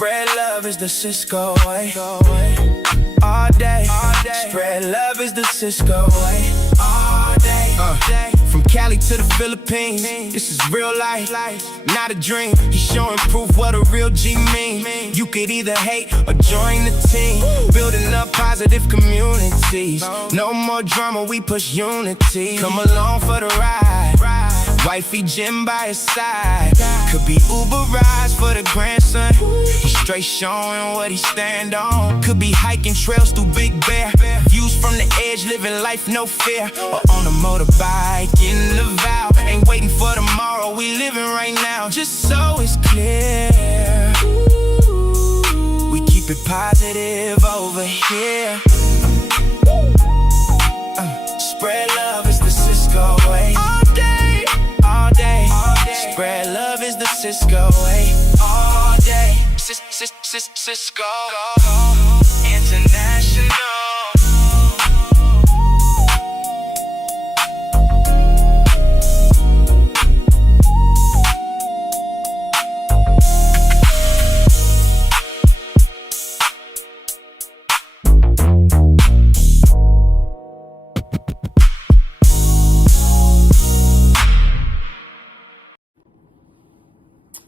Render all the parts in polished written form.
Spread love is the Sisco way. All day. Spread love is the Sisco way. All day. From Cali to the Philippines, this is real life, not a dream. He's showing proof what a real G mean. You could either hate or join the team, building up positive communities. No more drama, we push unity. Come along for the ride. Wifey Jim by his side. Could be Uber rides for the grandson. He's straight showing what he stand on. Could be hiking trails through Big Bear. Views from the edge, living life no fear. Or on a motorbike in the Val. Ain't waiting for tomorrow, we living right now. Just so it's clear, we keep it positive over here. Spread love is the Sisco way. All day. Spread love is the Sisco way. All day. Sisco International.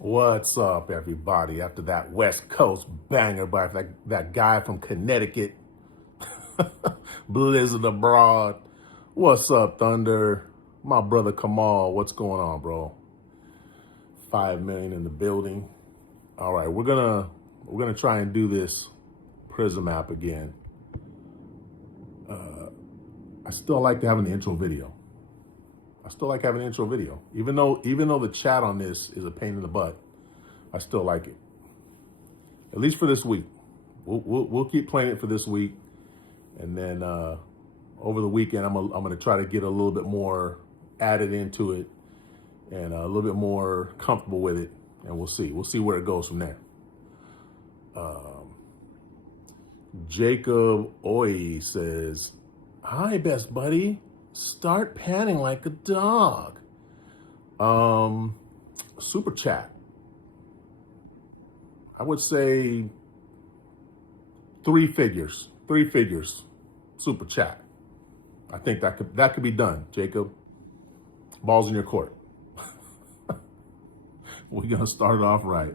What's up, everybody? After that West Coast banger by that guy from Connecticut, Blizzard Abroad. What's up, Thunder? My brother Kamal, what's going on, bro? 5 million in the building. All right, we're gonna try and do this Prism app again. I still like having the intro video. Even though the chat on this is a pain in the butt, I still like it. At least for this week. We'll keep playing it for this week, and then over the weekend I'm gonna try to get a little bit more added into it and a little bit more comfortable with it, and we'll see where it goes from there. Jacob Oy says, "Hi, best buddy. Start panning like a dog." Super chat. I would say three figures. Super chat. I think that could be done, Jacob. Ball's in your court. We're gonna start it off right.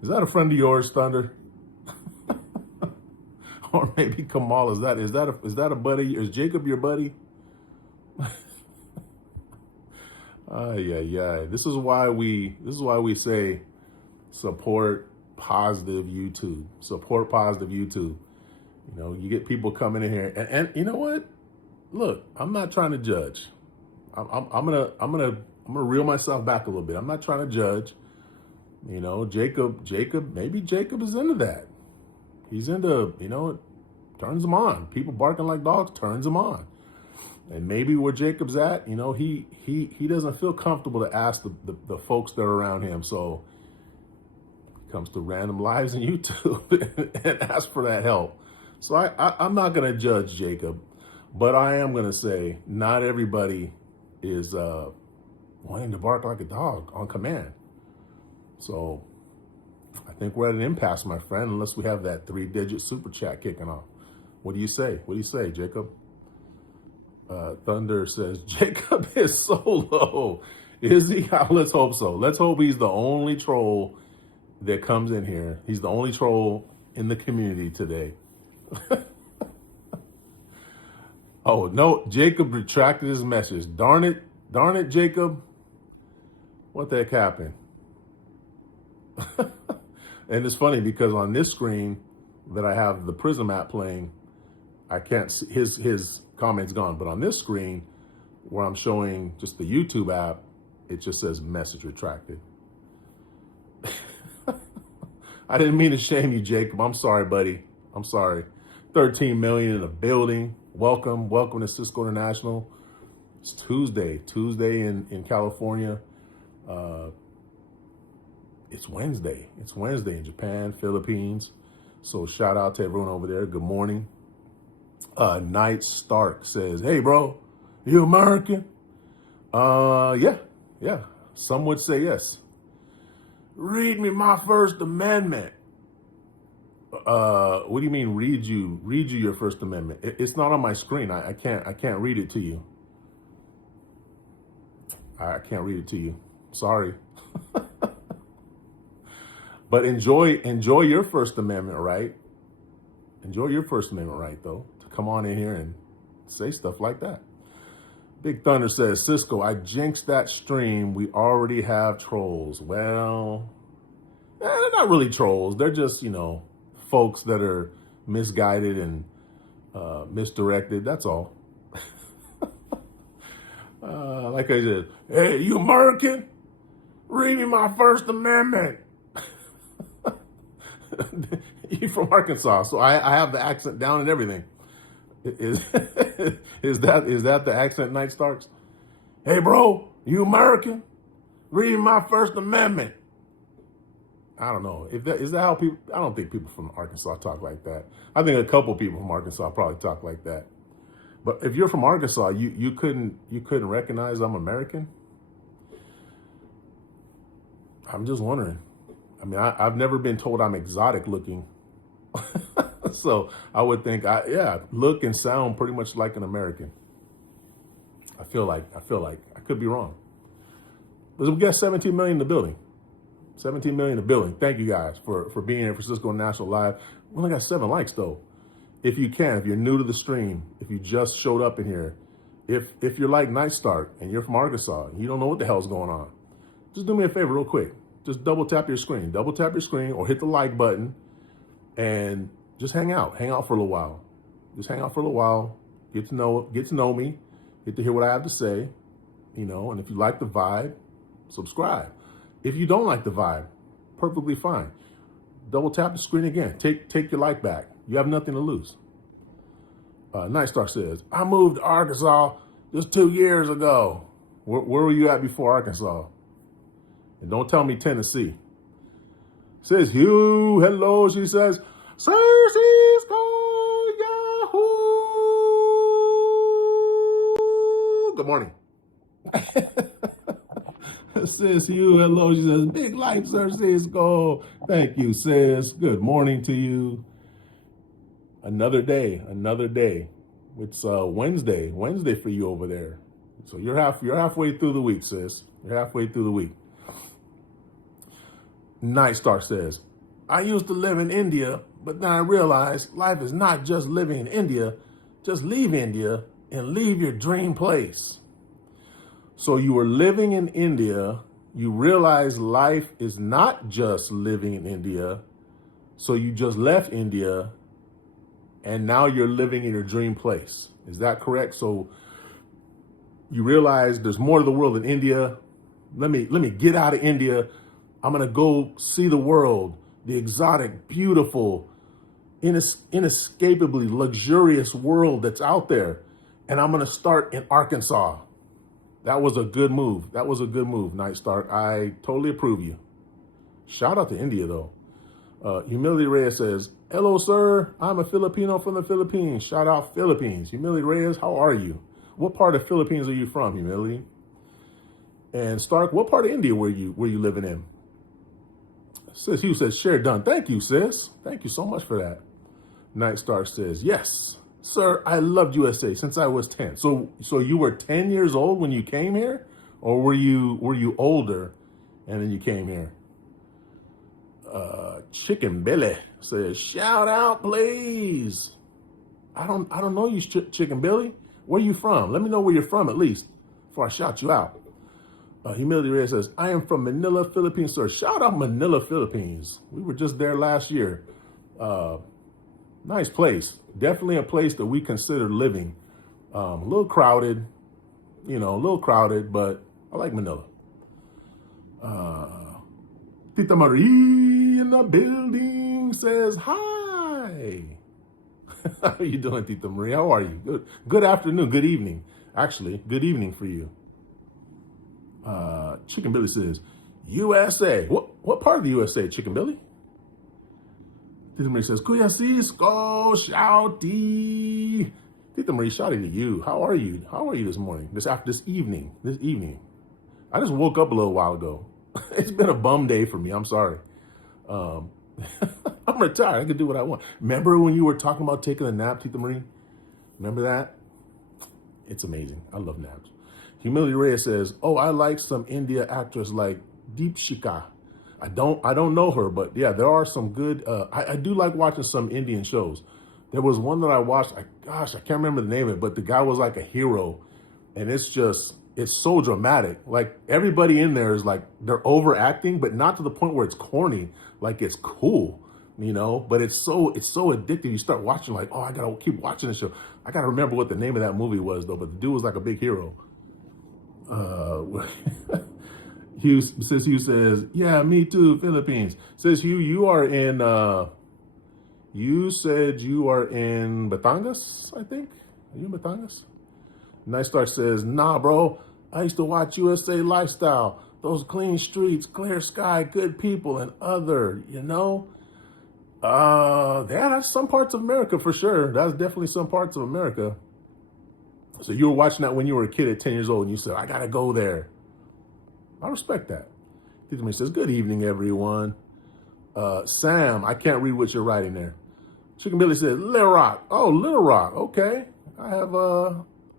Is that a friend of yours, Thunder? Or maybe Kamal, is that a buddy? Is Jacob your buddy? Yeah. This is why we say support positive YouTube. Support positive YouTube. You know, you get people coming in here, and you know what? Look, I'm not trying to judge. I'm gonna reel myself back a little bit. I'm not trying to judge. You know, maybe Jacob is into that. He's into, it turns him on. People barking like dogs turns him on. And maybe where Jacob's at, he doesn't feel comfortable to ask the folks that are around him. So he comes to random lives on YouTube and ask for that help. So I'm not going to judge Jacob, but I am going to say not everybody is wanting to bark like a dog on command. So I think we're at an impasse, my friend, unless we have that 3-digit super chat kicking off. What do you say? Jacob? Thunder says, Jacob is so low. Is he? Let's hope so. Let's hope he's the only troll that comes in here. He's the only troll in the community today. Oh, no, Jacob retracted his message. Darn it, Jacob. What the heck happened? And it's funny because on this screen that I have the Prism app playing, I can't see his comment's gone. But on this screen where I'm showing just the YouTube app, it just says message retracted. I didn't mean to shame you, Jacob. I'm sorry, buddy. I'm sorry. 13 million in the building. Welcome to Sisco International. It's Tuesday in California. It's Wednesday in Japan, Philippines. So shout out to everyone over there. Good morning. Knight Stark says, hey, bro, you American? Yeah. Some would say yes. Read me my First Amendment. What do you mean read you your First Amendment? It's not on my screen. I can't read it to you. I can't read it to you. Sorry. But enjoy your First Amendment right. Enjoy your First Amendment right, though, to come on in here and say stuff like that. Big Thunder says, Cisco, I jinxed that stream. We already have trolls. Well, they're not really trolls. They're just, folks that are misguided and misdirected. That's all. Like I said, hey, you American? Read me my First Amendment. You're from Arkansas, so I have the accent down and everything. Is that the accent, Night Starks? Hey, bro, you American? Read my First Amendment. I don't know. Is that how people? I don't think people from Arkansas talk like that. I think a couple people from Arkansas probably talk like that. But if you're from Arkansas, you couldn't recognize I'm American. I'm just wondering. I mean, I've never been told I'm exotic looking. So I would think, look and sound pretty much like an American. I feel like I could be wrong. But we got 17 million in the building. 17 million in the building. Thank you guys for being here for Cisco National Live. We only got 7 likes though. If you're new to the stream, if you just showed up in here, if you're like Night Stark and you're from Arkansas and you don't know what the hell's going on, just do me a favor real quick. Just double tap your screen or hit the like button and just hang out for a little while. Just hang out for a little while, get to know me, get to hear what I have to say, and if you like the vibe, subscribe. If you don't like the vibe, perfectly fine. Double tap the screen again. Take your like back. You have nothing to lose. Night Star says, I moved to Arkansas just 2 years ago. Where were you at before Arkansas? And don't tell me Tennessee. Says Hugh, hello. She says, Sir Cisco, Yahoo. Good morning. Sis Hugh, hello. She says, big life, Sir Cisco. Thank you, sis. Good morning to you. Another day. It's Wednesday for you over there. So you're halfway through the week, sis. You're halfway through the week. Night Star says, I used to live in India, but then I realized life is not just living in India. Just leave India and leave your dream place. So you were living in India, you realize life is not just living in India. So you just left India and now you're living in your dream place. Is that correct? So you realize there's more to the world than India. Let me get out of India. I'm going to go see the world, the exotic, beautiful, inescapably luxurious world that's out there. And I'm going to start in Arkansas. That was a good move. Night Star. I totally approve you. Shout out to India, though. Humility Reyes says, hello, sir. I'm a Filipino from the Philippines. Shout out Philippines. Humility Reyes, how are you? What part of Philippines are you from, Humility? And Stark, what part of India were you living in? Sis Hugh says, share done. Thank you, sis. Thank you so much for that. Night Star says, yes, sir, I loved USA since I was 10. So you were 10 years old when you came here? Or were you older and then you came here? Chicken Billy says, shout out, please. I don't know you, Chicken Billy. Where you from? Let me know where you're from at least before I shout you out. Humility Red says, I am from Manila, Philippines, sir. Shout out Manila, Philippines. We were just there last year. Nice place. Definitely a place that we consider living. A little crowded, but I like Manila. Tita Marie in the building says, hi. How are you doing, Tita Marie? How are you? Good afternoon, good evening. Actually, good evening for you. Chicken Billy says, USA. What part of the USA, Chicken Billy? Tita Marie says, Kuya Cisco, shouty. Tita Marie, shouty to you. How are you? How are you this morning? This evening. I just woke up a little while ago. It's been a bum day for me. I'm sorry. Um, I'm retired. I can do what I want. Remember when you were talking about taking a nap, Tita Marie? Remember that? It's amazing. I love naps. Humility Reyes says, "Oh, I like some India actress like Deepshika. I don't know her, but yeah, there are some good. I do like watching some Indian shows. There was one that I watched. I can't remember the name of it, but the guy was like a hero, and it's so dramatic. Like everybody in there is like they're overacting, but not to the point where it's corny. Like it's cool, you know. But it's so addictive. You start watching like, oh, I gotta keep watching this show. I gotta remember what the name of that movie was though. But the dude was like a big hero. Hugh says, yeah, me too, Philippines. Says Hugh, you are in, you said you are in Batangas, I think. Are you in Batangas? Nice Start says, nah, bro. I used to watch USA Lifestyle. Those clean streets, clear sky, good people, and other, you know? Yeah, that's some parts of America for sure. That's definitely some parts of America. So you were watching that when you were a kid at 10 years old and you said, I gotta go there. I respect that. Tita says, good evening, everyone. Sam, I can't read what you're writing there. Chicken Billy says, Little Rock. Oh, Little Rock. Okay. I have,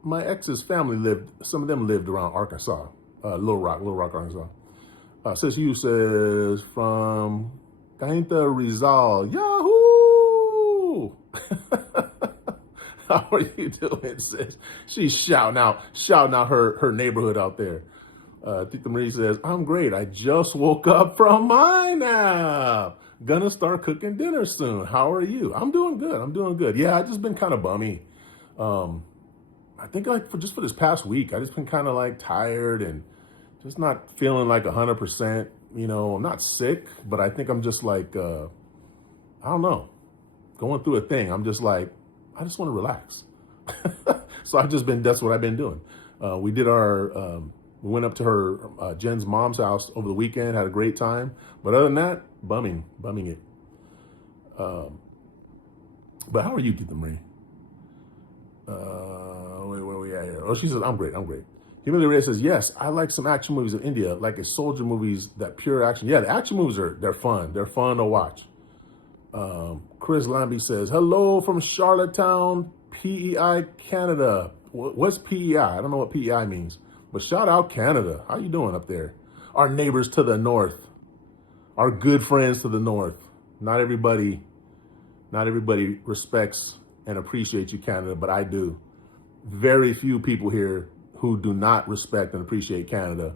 my ex's family some of them lived around Arkansas. Little Rock, Arkansas. Says Hugh says, from Cainta Rizal. Yahoo! How are you doing, sis? She's shouting out her neighborhood out there. Tita Marie says, I'm great. I just woke up from my nap. Gonna start cooking dinner soon. How are you? I'm doing good. Yeah, I just been kind of bummy. I think like for this past week, I just been kind of like tired and just not feeling like 100%. You know, I'm not sick, but I think I'm just like, I don't know, going through a thing. I'm just like, I just want to relax. So that's what I've been doing. We went up to her, Jen's mom's house over the weekend, had a great time. But other than that, bumming it. But how are you, Tita Marie? Where are we at here? Oh, she says, I'm great. Humility Ray says, yes, I like some action movies in India, like it's soldier movies, that pure action. Yeah, the action movies they're fun. They're fun to watch. Chris Lambie says, hello from Charlottetown, PEI, Canada. What's PEI? I don't know what PEI means. But shout out Canada. How you doing up there? Our neighbors to the north. Our good friends to the north. Not everybody respects and appreciates you, Canada, but I do. Very few people here who do not respect and appreciate Canada.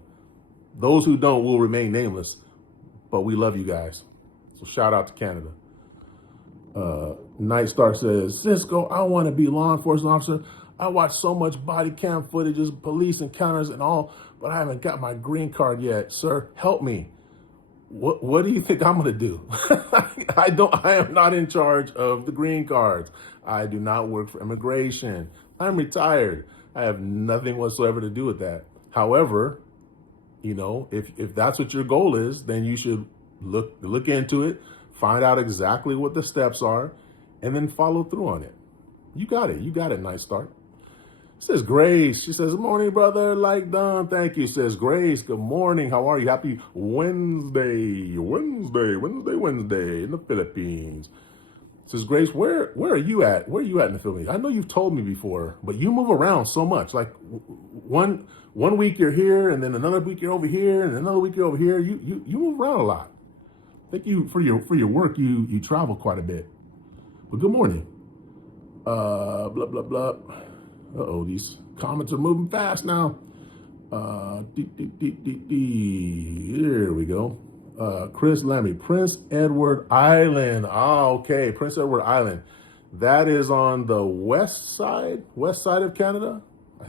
Those who don't will remain nameless, but we love you guys. So shout out to Canada. Night Star says, Sisco, I want to be law enforcement officer. I watch so much body cam footages, police encounters and all, but I haven't got my green card yet. Sir, help me. What do you think I'm going to do? I am not in charge of the green cards. I do not work for immigration. I'm retired. I have nothing whatsoever to do with that. However, you know, if that's what your goal is, then you should look into it, find out exactly what the steps are, and then follow through on it. You got it, Night Start. Says Grace. She says, good morning, brother. Like done. Thank you. Says Grace. Good morning. How are you? Happy Wednesday in the Philippines. Says Grace, where are you at? Where are you at in the Philippines? I know you've told me before, but you move around so much. Like one week you're here, and then another week you're over here, and another week you're over here. You move around a lot. I think for your work you travel quite a bit. But good morning. Blah blah blah. Uh-oh, these comments are moving fast now. There we go. Chris Lammy, Prince Edward Island. Okay, Prince Edward Island. That is on the west side of Canada,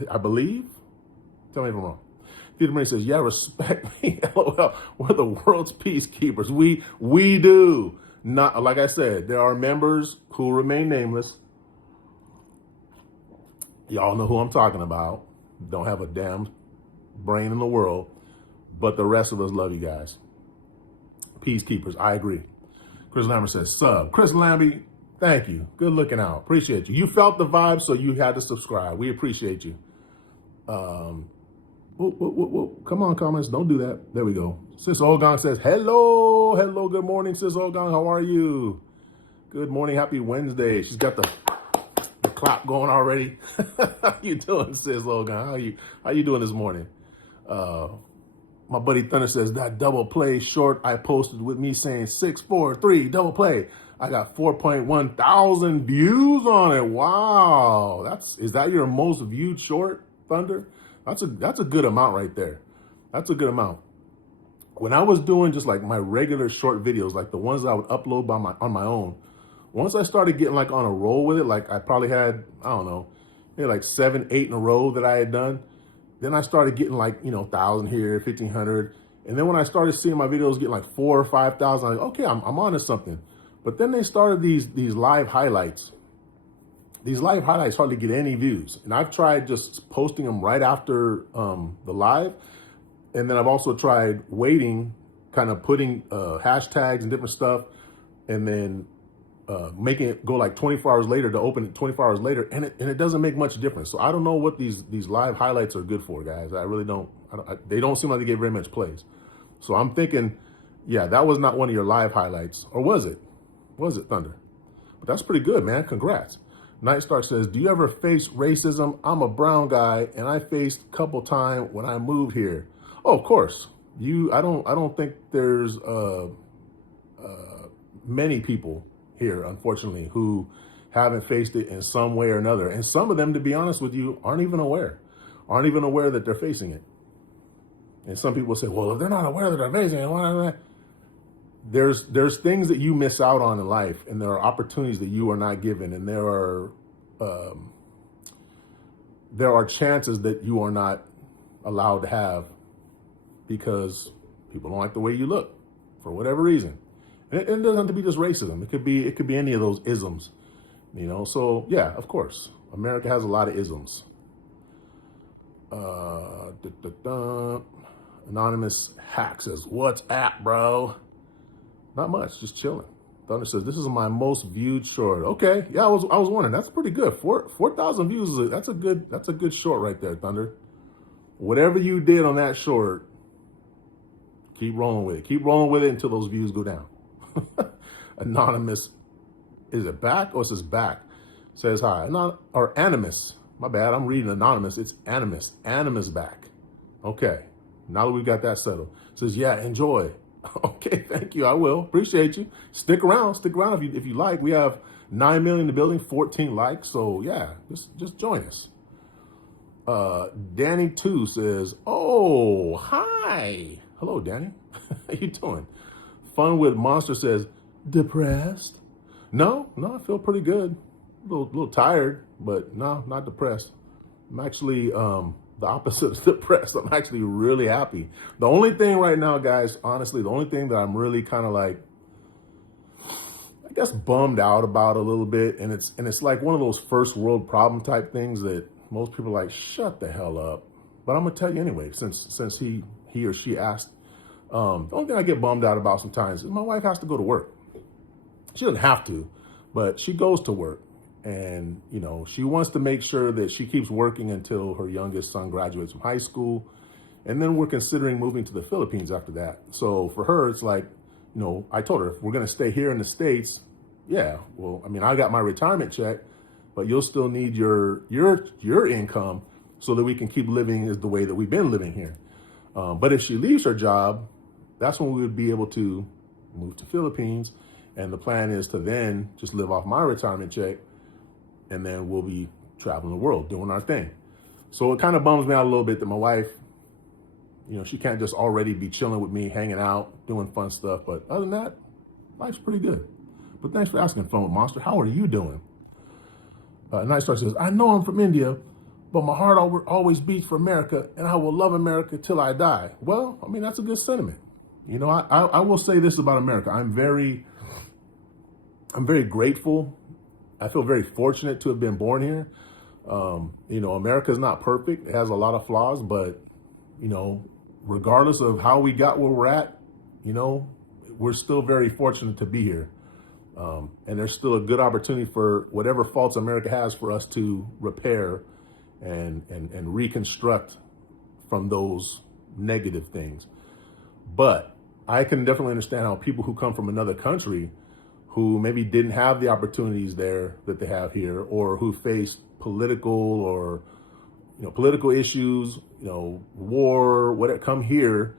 I believe. Tell me if I'm wrong. Peter Marie says, yeah, respect me. LOL. We're the world's peacekeepers. We do. Not, like I said, there are members who remain nameless. Y'all know who I'm talking about. Don't have a damn brain in the world. But the rest of us love you guys. Peacekeepers, I agree. Chris Lambert says, sub. Chris Lambie, thank you. Good looking out. Appreciate you. You felt the vibe, so you had to subscribe. We appreciate you. Whoa, whoa, whoa, whoa. Come on, comments. Don't do that. There we go. Sis Olgang says, hello. Hello. Good morning, Sis Olgang. How are you? Good morning. Happy Wednesday. She's got the clap going already. How you doing, Sis Olgang? How you doing this morning? My buddy Thunder says, that double play short I posted with me saying 643 double play. I got 4.1 thousand views on it. Wow. Is that your most viewed short, Thunder? That's a good amount right there. That's a good amount. When I was doing just like my regular short videos, like the ones that I would upload on my own, once I started getting like on a roll with it, like I probably had, I don't know, maybe like 7, 8 in a row that I had done. Then I started getting like, 1,000 here, 1,500. And then when I started seeing my videos getting like 4,000 or 5,000, I'm like, okay, I'm onto something. But then they started these live highlights. These live highlights hardly get any views. And I've tried just posting them right after the live. And then I've also tried waiting, kind of putting hashtags and different stuff, and then making it go like 24 hours later to open it 24 hours later, and it doesn't make much difference. So I don't know what these live highlights are good for, guys. I really don't. They don't seem like they get very much plays. So I'm thinking, yeah, that was not one of your live highlights, or was it? Was it, Thunder? But that's pretty good, man. Congrats. Nightstar says, do you ever face racism? I'm a brown guy, and I faced a couple times when I moved here. Oh, of course. I don't think there's many people here, unfortunately, who haven't faced it in some way or another. And some of them, to be honest with you, aren't even aware that they're facing it. And some people say, well, if they're not aware that they're facing it, why not? There's things that you miss out on in life, and there are opportunities that you are not given, and there are chances that you are not allowed to have because people don't like the way you look for whatever reason. And it doesn't have to be just racism. It could be any of those isms, So yeah, of course, America has a lot of isms. Anonymous Hack says, "What's up, bro?" Not much, just chilling. Thunder says, "This is my most viewed short." Okay, yeah, I was wondering. That's pretty good. 4,000 views that's a good short right there, Thunder. Whatever you did on that short, keep rolling with it. Keep rolling with it until those views go down. Anonymous, is it back or it says back? Says hi. Or Animus. My bad. I'm reading Anonymous. It's Animus. Animus back. Okay. Now that we've got that settled. Says, yeah, enjoy. Okay, thank you. I will. Appreciate you. Stick around. Stick around if you like. We have 9 million in the building, 14 likes. So yeah, just join us. Danny 2 says, oh, hi. Hello, Danny. How you doing? Fun with Monster says, depressed? No, I feel pretty good. A little tired, but no, not depressed. I'm actually the opposite of depressed. I'm actually really happy. The only thing right now, guys, honestly, the only thing that I'm really kind of like, I guess, bummed out about a little bit, and it's like one of those first world problem type things that most people are like, shut the hell up. But I'm gonna tell you anyway, since he or she asked. The only thing I get bummed out about sometimes is my wife has to go to work. She doesn't have to, but she goes to work. And, she wants to make sure that she keeps working until her youngest son graduates from high school. And then we're considering moving to the Philippines after that. So for her, it's like, I told her, if we're going to stay here in the States, yeah, well, I got my retirement check, but you'll still need your income so that we can keep living the way that we've been living here. But if she leaves her job, that's when we would be able to move to Philippines. And the plan is to then just live off my retirement check. And then we'll be traveling the world, doing our thing. So it kind of bums me out a little bit that my wife, she can't just already be chilling with me, hanging out, doing fun stuff. But other than that, life's pretty good. But thanks for asking, Fun with Monster. How are you doing? Nightstar says, I know I'm from India, but my heart always beats for America, and I will love America till I die. Well, that's a good sentiment. I will say this about America. I'm very grateful. I feel very fortunate to have been born here. America is not perfect. It has a lot of flaws, but, regardless of how we got where we're at, we're still very fortunate to be here. And there's still a good opportunity for whatever faults America has for us to repair and reconstruct from those negative things. But I can definitely understand how people who come from another country who maybe didn't have the opportunities there that they have here, or who faced political or political issues, war, whatever, come here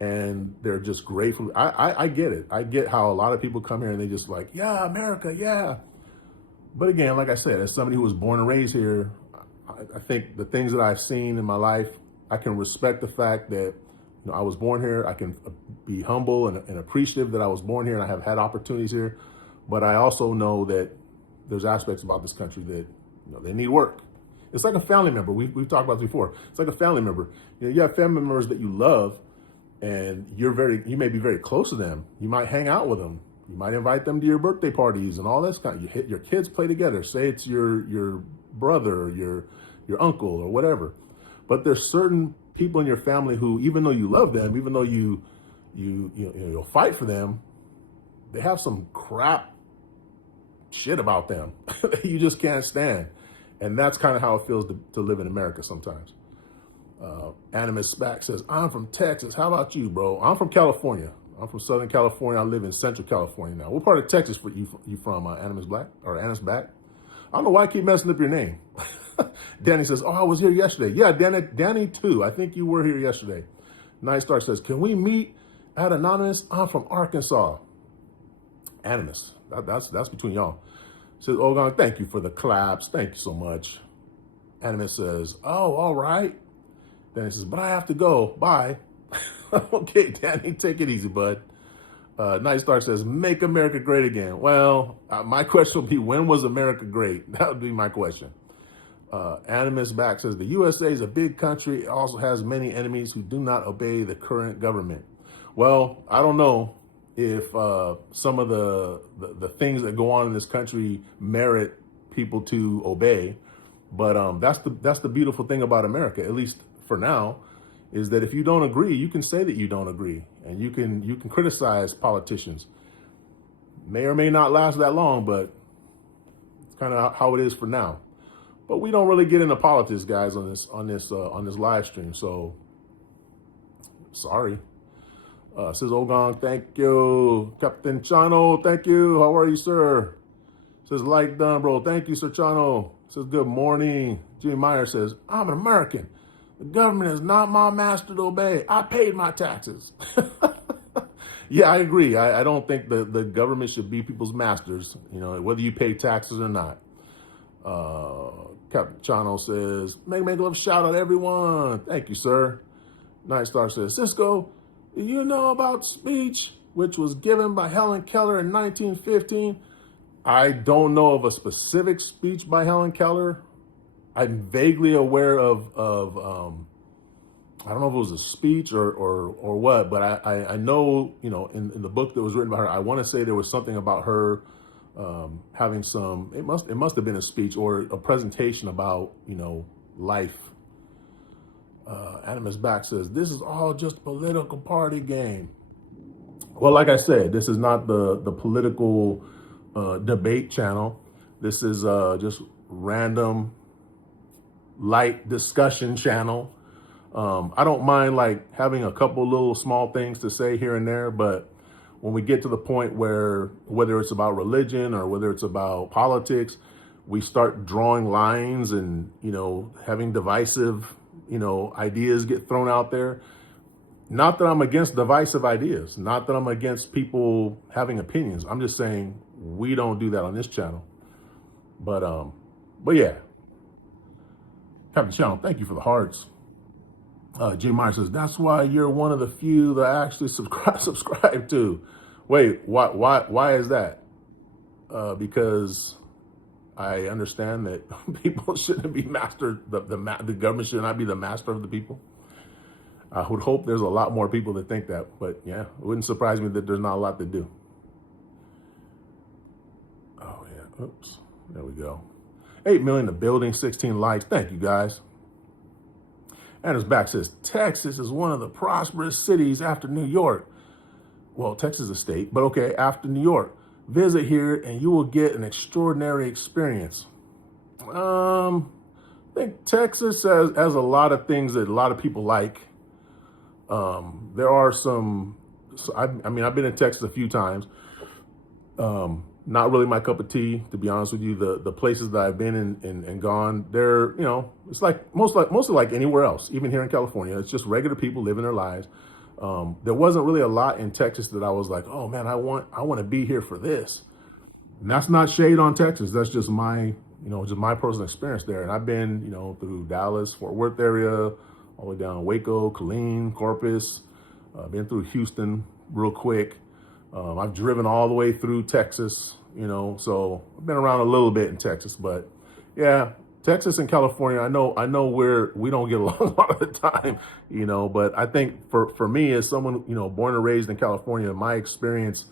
and they're just grateful. I get it. I get how a lot of people come here and they just like, yeah, America, yeah. But again, like I said, as somebody who was born and raised here, I think the things that I've seen in my life, I can respect the fact that I was born here. I can be humble and appreciative that I was born here and I have had opportunities here. But I also know that there's aspects about this country that they need work. It's like a family member. We've talked about this before. It's like a family member. You have family members that you love, and you may be very close to them. You might hang out with them. You might invite them to your birthday parties and all this kind. Your kids play together. Say it's your brother, or your uncle, or whatever. But there's certain people in your family who, even though you love them, even though you'll fight for them, they have some crap shit about them that you just can't stand. And that's kind of how it feels to live in America sometimes. Animus Spack says, I'm from Texas. How about you, bro? I'm from California. I'm from Southern California. I live in Central California now. What part of Texas you from, Animus Black or Animus Back? I don't know why I keep messing up your name. Danny says, oh, I was here yesterday. Yeah, Danny too. I think you were here yesterday. Night Star says, can we meet at Anonymous? I'm from Arkansas. Animus. That's between y'all. Says, Ogon, thank you for the claps. Thank you so much. Animus says, oh, all right. Then he says, but I have to go. Bye. Okay, Danny, take it easy, bud. Night Star says, make America great again. Well, my question will be, when was America great? That would be my question. Animus Back says, the USA is a big country. It also has many enemies who do not obey the current government. Well, I don't know if some of the things that go on in this country merit people to obey. But that's the beautiful thing about America, at least for now, is that if you don't agree, you can say that you don't agree, and you can criticize politicians. May or may not last that long, but it's kind of how it is for now. But we don't really get into politics, guys, on this live stream. So sorry. Says Ogon, thank you. Captain Chano, thank you. How are you, sir? Says like done, bro. Thank you, Sir Chano. Says good morning. Jimmy Meyer says, I'm an American. The government is not my master to obey. I paid my taxes. Yeah, I agree. I don't think the government should be people's masters, whether you pay taxes or not. Captain Chano says, make a little shout out, everyone. Thank you, sir. Night Star says, Sisco, do you know about speech which was given by Helen Keller in 1915? I don't know of a specific speech by Helen Keller. I'm vaguely aware of I don't know if it was a speech or what, but I know, in the book that was written by her, I want to say there was something about her having some, it must have been a speech or a presentation about, life. Animus Back says, this is all just a political party game. Well, like I said, this is not the political debate channel. This is just random light discussion channel. I don't mind like having a couple little small things to say here and there, but when we get to the point where whether it's about religion or whether it's about politics, we start drawing lines and, having divisive, ideas get thrown out there. Not that I'm against divisive ideas, not that I'm against people having opinions. I'm just saying we don't do that on this channel. But yeah. Captain Channel, thank you for the hearts. Jim Meyer says, that's why you're one of the few that I actually subscribe to. Wait, why is that? Because I understand that people shouldn't be master, the government should not be the master of the people. I would hope there's a lot more people that think that, but yeah, it wouldn't surprise me that there's not a lot to do. Oh yeah, oops, there we go. 8 million in the building, 16 likes. Thank you, guys. Anders Back says, Texas is one of the prosperous cities after New York. Well, Texas is a state, but okay, after New York. Visit here and you will get an extraordinary experience. I think Texas has a lot of things that a lot of people like. There are some, so I mean, I've been in Texas a few times. Not really my cup of tea, to be honest with you. The places that I've been in and gone, they're, it's like mostly like anywhere else, even here in California. It's just regular people living their lives. There wasn't really a lot in Texas that I was like, oh man, I want to be here for this. And that's not shade on Texas. That's just my personal experience there. And I've been, through Dallas, Fort Worth area, all the way down Waco, Killeen, Corpus. Been through Houston real quick. I've driven all the way through Texas, so I've been around a little bit in Texas, but yeah, Texas and California, I know we don't get along a lot of the time, but I think for me as someone, born and raised in California, my experience,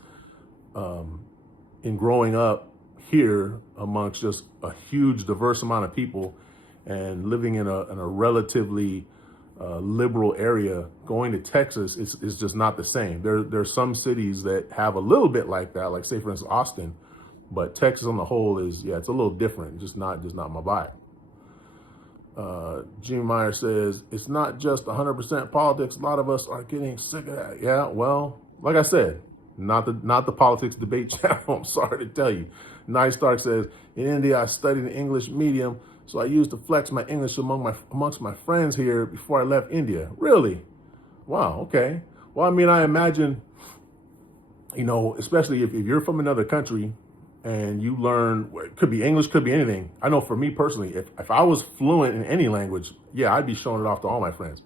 in growing up here amongst just a huge diverse amount of people and living in a relatively liberal area, going to Texas is just not the same. There's some cities that have a little bit like that, like say for instance Austin, but Texas on the whole is it's a little different. Just not my vibe. Jimmy Meyer says it's not just 100% politics. A lot of us are getting sick of that. Yeah, well, like I said, not the politics debate channel. I'm sorry to tell you. Nice Stark says in India I studied an English medium. So I used to flex my English amongst my friends here before I left India. Really? Wow, okay. Well, I mean, I imagine, especially if you're from another country and you learn, it could be English, could be anything. I know for me personally, if I was fluent in any language, yeah, I'd be showing it off to all my friends.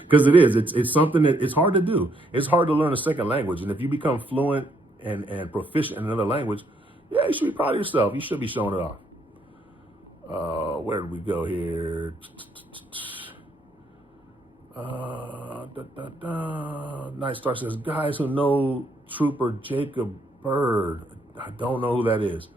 Because it's something that it's hard to do. It's hard to learn a second language. And if you become fluent and proficient in another language, yeah, you should be proud of yourself. You should be showing it off. Where did we go here? Night Star says, guys who know Trooper Jacob Bird. I don't know who that is.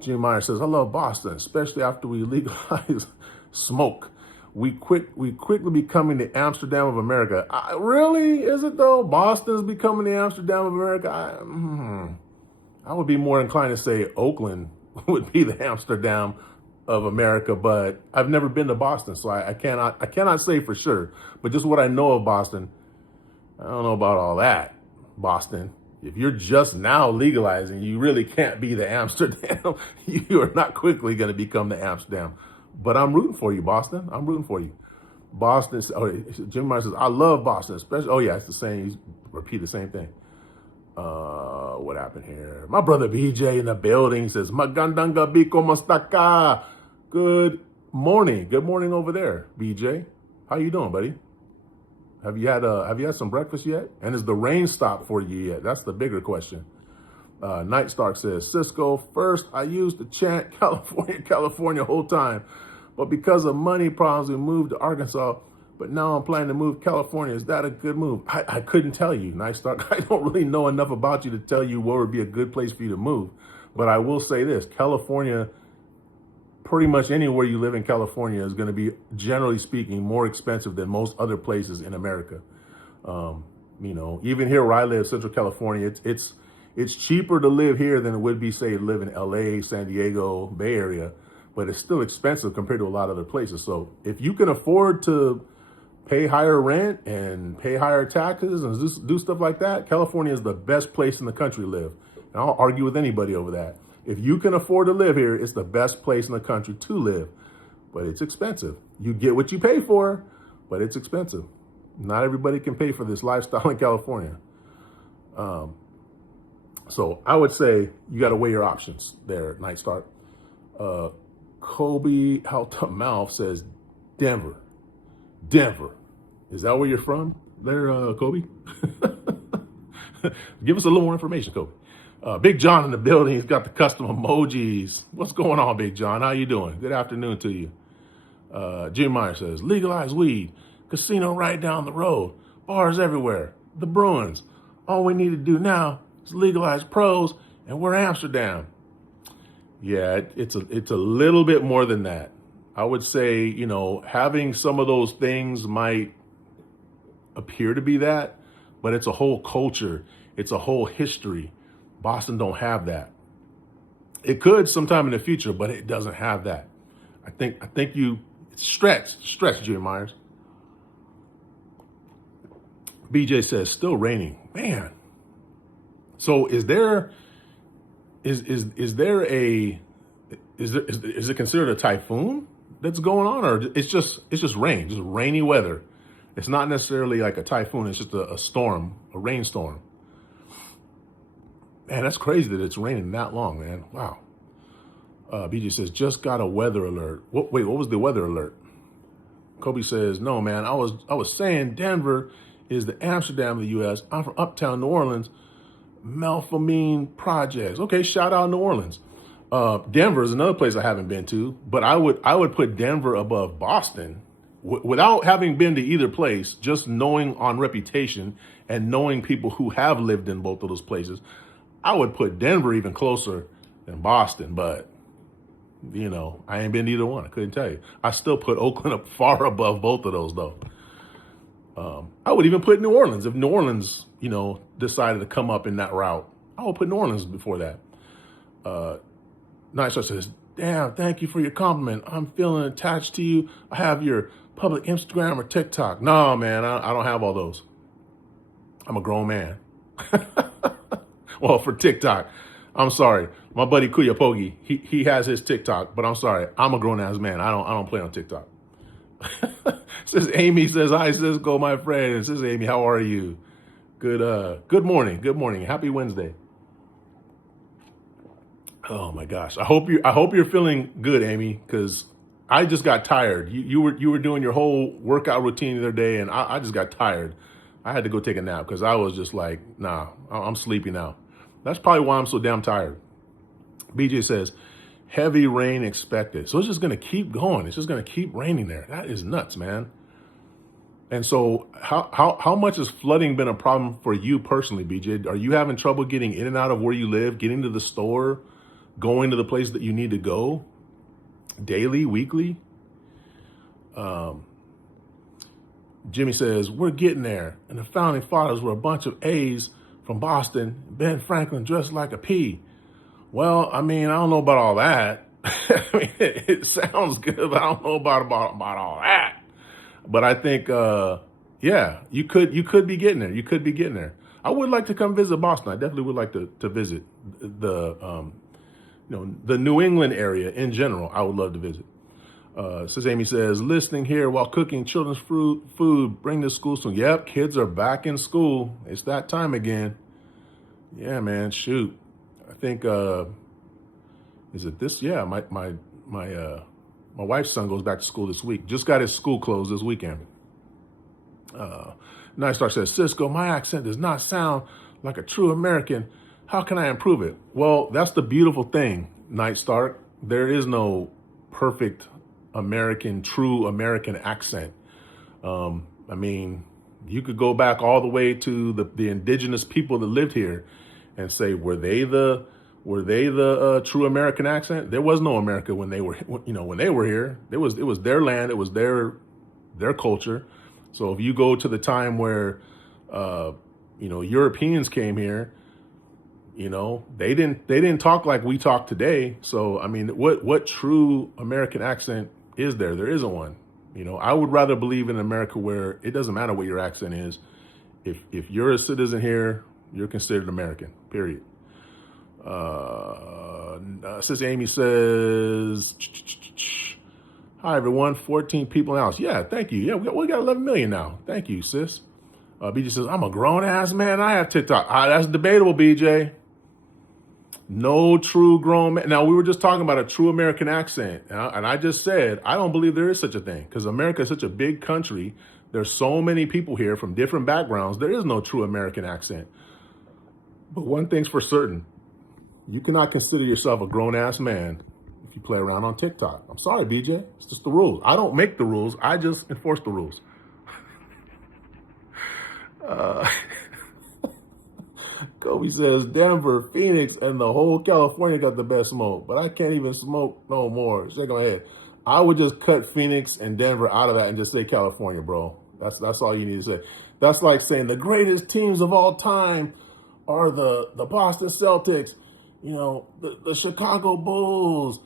Jim Meyer says, I love Boston, especially after we legalize smoke. We quickly becoming the Amsterdam of America. Really? Is it though? Boston's becoming the Amsterdam of America? I would be more inclined to say Oakland would be the Amsterdam of America, but I've never been to Boston, so I cannot say for sure. But just what I know of Boston, I don't know about all that. Boston, if you're just now legalizing, you really can't be the Amsterdam. You are not quickly going to become the Amsterdam. But I'm rooting for you, Boston. I'm rooting for you. Boston. Oh, Jim Meyer says, I love Boston, especially. Oh yeah, it's the same. He's repeat the same thing. What happened here? My brother BJ in the building says, Magandang gabi, kumusta ka? Good morning. Good morning over there, BJ. How you doing, buddy? Have you had some breakfast yet? And has the rain stopped for you yet? That's the bigger question. Night Stark says, Sisco, first I used to chant California, California whole time. But because of money problems, we moved to Arkansas. But now I'm planning to move to California. Is that a good move? I couldn't tell you, Night Stark. I don't really know enough about you to tell you what would be a good place for you to move. But I will say this, California, pretty much anywhere you live in California is going to be, generally speaking, more expensive than most other places in America. Even here where I live, Central California, it's cheaper to live here than it would be, say, to live in LA, San Diego, Bay Area, but it's still expensive compared to a lot of other places. So if you can afford to pay higher rent and pay higher taxes and do stuff like that, California is the best place in the country to live. And I'll argue with anybody over that. If you can afford to live here, it's the best place in the country to live, but it's expensive. You get what you pay for, but it's expensive. Not everybody can pay for this lifestyle in California. So I would say you got to weigh your options there, Night Start. Kobe out the mouth says Denver. Is that where you're from there, Kobe? Give us a little more information, Kobe. Big John in the building. He's got the custom emojis. What's going on, Big John? How you doing? Good afternoon to you. Jim Meyer says, legalize weed. Casino right down the road. Bars everywhere. The Bruins. All we need to do now is legalize pros, and we're Amsterdam. Yeah, it's a little bit more than that. I would say, having some of those things might appear to be that, but it's a whole culture. It's a whole history. Boston don't have that. It could sometime in the future, but it doesn't have that. I think you stretch, Jimmy Myers. BJ says, still raining. Man. So is there is it considered a typhoon that's going on, or it's just rain, just rainy weather? It's not necessarily like a typhoon, it's just a storm, a rainstorm. Man, that's crazy that it's raining that long, man. Wow. BJ says, just got a weather alert. Wait, what was the weather alert? Kobe says, no, man, I was saying Denver is the Amsterdam of the U.S. I'm from uptown New Orleans, Melpomene Projects. Okay, shout out New Orleans. Denver is another place I haven't been to, but I would put Denver above Boston without having been to either place, just knowing on reputation and knowing people who have lived in both of those places. I would put Denver even closer than Boston, but you know, I ain't been to either one. I couldn't tell you. I still put Oakland up far above both of those, though. I would even put New Orleans. If New Orleans, you know, decided to come up in that route, I would put New Orleans before that. Night Star says, damn, thank you for your compliment. I'm feeling attached to you. I have your public Instagram or TikTok. No, man, I don't have all those. I'm a grown man. Well, for TikTok, I'm sorry. My buddy Kuya Pogi, he has his TikTok, but I'm sorry. I'm a grown ass man. I don't play on TikTok. Says Amy, says, hi, Sisco, my friend. And says Amy, how are you? Good morning. Good morning. Happy Wednesday. Oh my gosh. I hope you're feeling good, Amy, because I just got tired. You were doing your whole workout routine the other day, and I just got tired. I had to go take a nap because I was just like, nah, I'm sleepy now. That's probably why I'm so damn tired. BJ says, heavy rain expected. So it's just going to keep going. It's just going to keep raining there. That is nuts, man. And so how much has flooding been a problem for you personally, BJ? Are you having trouble getting in and out of where you live, getting to the store, going to the place that you need to go daily, weekly? Jimmy says, we're getting there. And the founding fathers were a bunch of A's from Boston. Ben Franklin dressed like a P. Well, I mean, I don't know about all that. I mean, it sounds good, but I don't know about all that. But I think, yeah, you could be getting there. You could be getting there. I would like to come visit Boston. I definitely would like to visit the New England area in general. I would love to visit. Says Amy says, listening here while cooking children's food, bring to school soon. Yep, kids are back in school. It's that time again. Yeah, man, shoot. I think, is it this? Yeah, my wife's son goes back to school this week. Just got his school closed this weekend. Night Star says, Sisco, my accent does not sound like a true American. How can I improve it? Well, that's the beautiful thing, Night Star. There is no perfect true American accent. I mean, you could go back all the way to the indigenous people that lived here and say, were they the true American accent? There was no America when they were here. It was their land. It was their culture. So if you go to the time where, Europeans came here, they didn't talk like we talk today. So, I mean, what true American accent is there? There isn't one. I would rather believe in America where it doesn't matter what your accent is. If you're a citizen here, you're considered American, period. Sis Amy says, hi, everyone. 14 people in the house. Yeah, thank you. Yeah, we got 11 million now. Thank you, sis. BJ says, I'm a grown-ass man. I have TikTok. That's debatable, BJ. No true grown man. Now, we were just talking about a true American accent. And I just said, I don't believe there is such a thing because America is such a big country. There's so many people here from different backgrounds. There is no true American accent. But one thing's for certain. You cannot consider yourself a grown-ass man if you play around on TikTok. I'm sorry, BJ. It's just the rules. I don't make the rules. I just enforce the rules. Kobe says, Denver, Phoenix, and the whole California got the best smoke, but I can't even smoke no more. Shake my head. I would just cut Phoenix and Denver out of that and just say California, bro. That's all you need to say. That's like saying the greatest teams of all time are the Boston Celtics, the Chicago Bulls,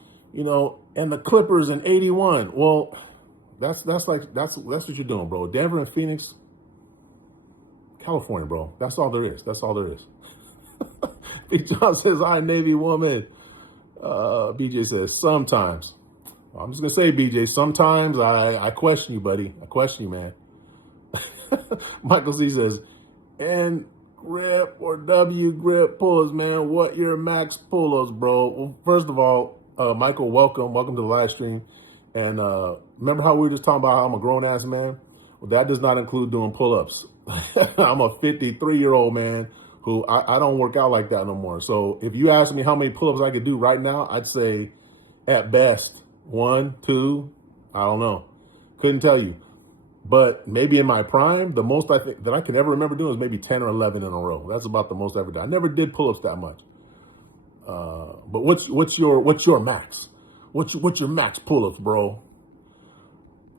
and the Clippers in 81. Well, that's what you're doing, bro. Denver and Phoenix, California, bro. That's all there is. That's all there is. Big John says, "I Navy woman." BJ says, "Sometimes." Well, I'm just gonna say, BJ, sometimes I question you, buddy. I question you, man. Michael C says, "And grip or W grip pull-ups, man. What your max pull-ups, bro?" Well, first of all, Michael, welcome to the live stream. And remember how we were just talking about how I'm a grown-ass man? Well, that does not include doing pull-ups. I'm a 53-year-old man who I don't work out like that no more. So if you ask me how many pull-ups I could do right now, I'd say at best 1, 2, I don't know. Couldn't tell you. But maybe in my prime, the most I think that I can ever remember doing is maybe 10 or 11 in a row. That's about the most I ever did. I never did pull-ups that much. But what's your max? What's your max pull-ups, bro?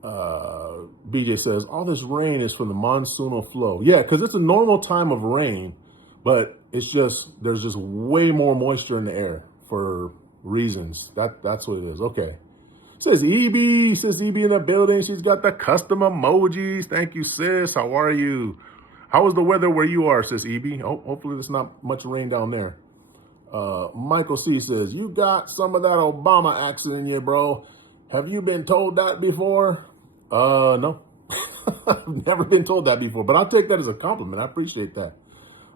BJ says, all this rain is from the monsoonal flow. Yeah, because it's a normal time of rain, but it's just, there's just way more moisture in the air for reasons. That's what it is. Okay. Says EB in the building. She's got the custom emojis. Thank you, sis. How are you? How is the weather where you are, sis EB? Oh, hopefully there's not much rain down there. Michael C says, you got some of that Obama accent in you, bro. Have you been told that before? No. I've never been told that before, but I'll take that as a compliment. I appreciate that.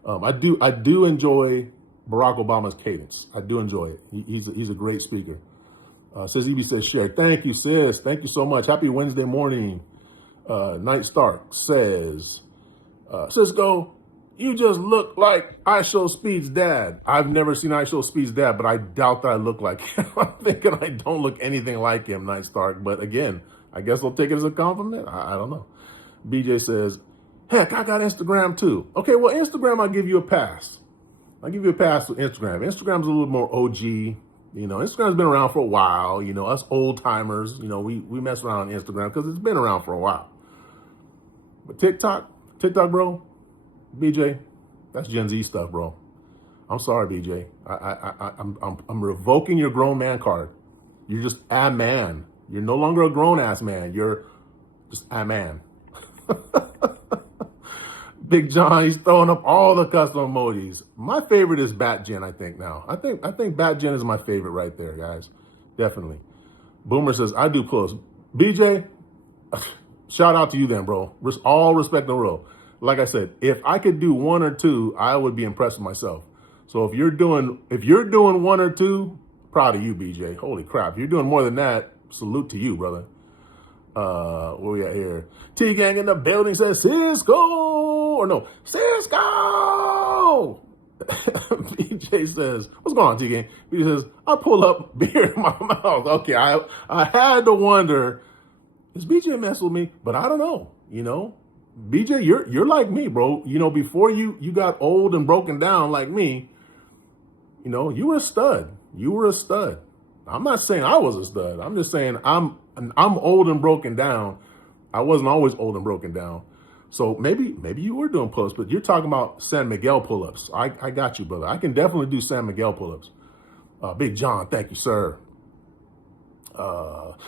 I do enjoy Barack Obama's cadence. I do enjoy it. He's a great speaker. Says EB says share. Thank you, sis. Thank you so much. Happy Wednesday morning. Night Stark says, Sisco, you just look like I Show Speed's dad. I've never seen I Show Speed's dad, but I doubt that I look like him. I'm thinking I don't look anything like him, Night Stark. But again, I guess I'll take it as a compliment. I don't know. BJ says, heck, I got Instagram too. Okay, well, Instagram, I'll give you a pass. I'll give you a pass with Instagram. Instagram's a little more OG. You know, Instagram's been around for a while. You know, us old timers, you know, we mess around on Instagram because it's been around for a while. But TikTok, bro, BJ, that's Gen Z stuff, bro. I'm sorry, BJ. I'm revoking your grown man card. You're just a man. You're no longer a grown ass man. You're just a man. Big John, he's throwing up all the custom emojis. My favorite is Bat Gen, I think now. I think Bat Gen is my favorite right there, guys. Definitely. Boomer says, I do pull-ups. BJ, shout out to you then, bro. All respect in the world. Like I said, if I could do 1 or 2, I would be impressed with myself. So if you're doing 1 or 2, proud of you, BJ. Holy crap. If you're doing more than that, salute to you, brother. Where we at here? T-Gang in the building says Cisco. Or no, Cisco. BJ says, what's going on, T-Gang? BJ says, I pull up beer in my mouth. Okay, I had to wonder, is BJ messing with me? But I don't know, you know. BJ, you're like me, bro. You know, before you got old and broken down like me, you know, you were a stud. You were a stud. I'm not saying I was a stud. I'm just saying I'm old and broken down. I wasn't always old and broken down. So maybe you were doing pull-ups, but you're talking about San Miguel pull-ups. I got you, brother. I can definitely do San Miguel pull-ups. Big John, thank you, sir.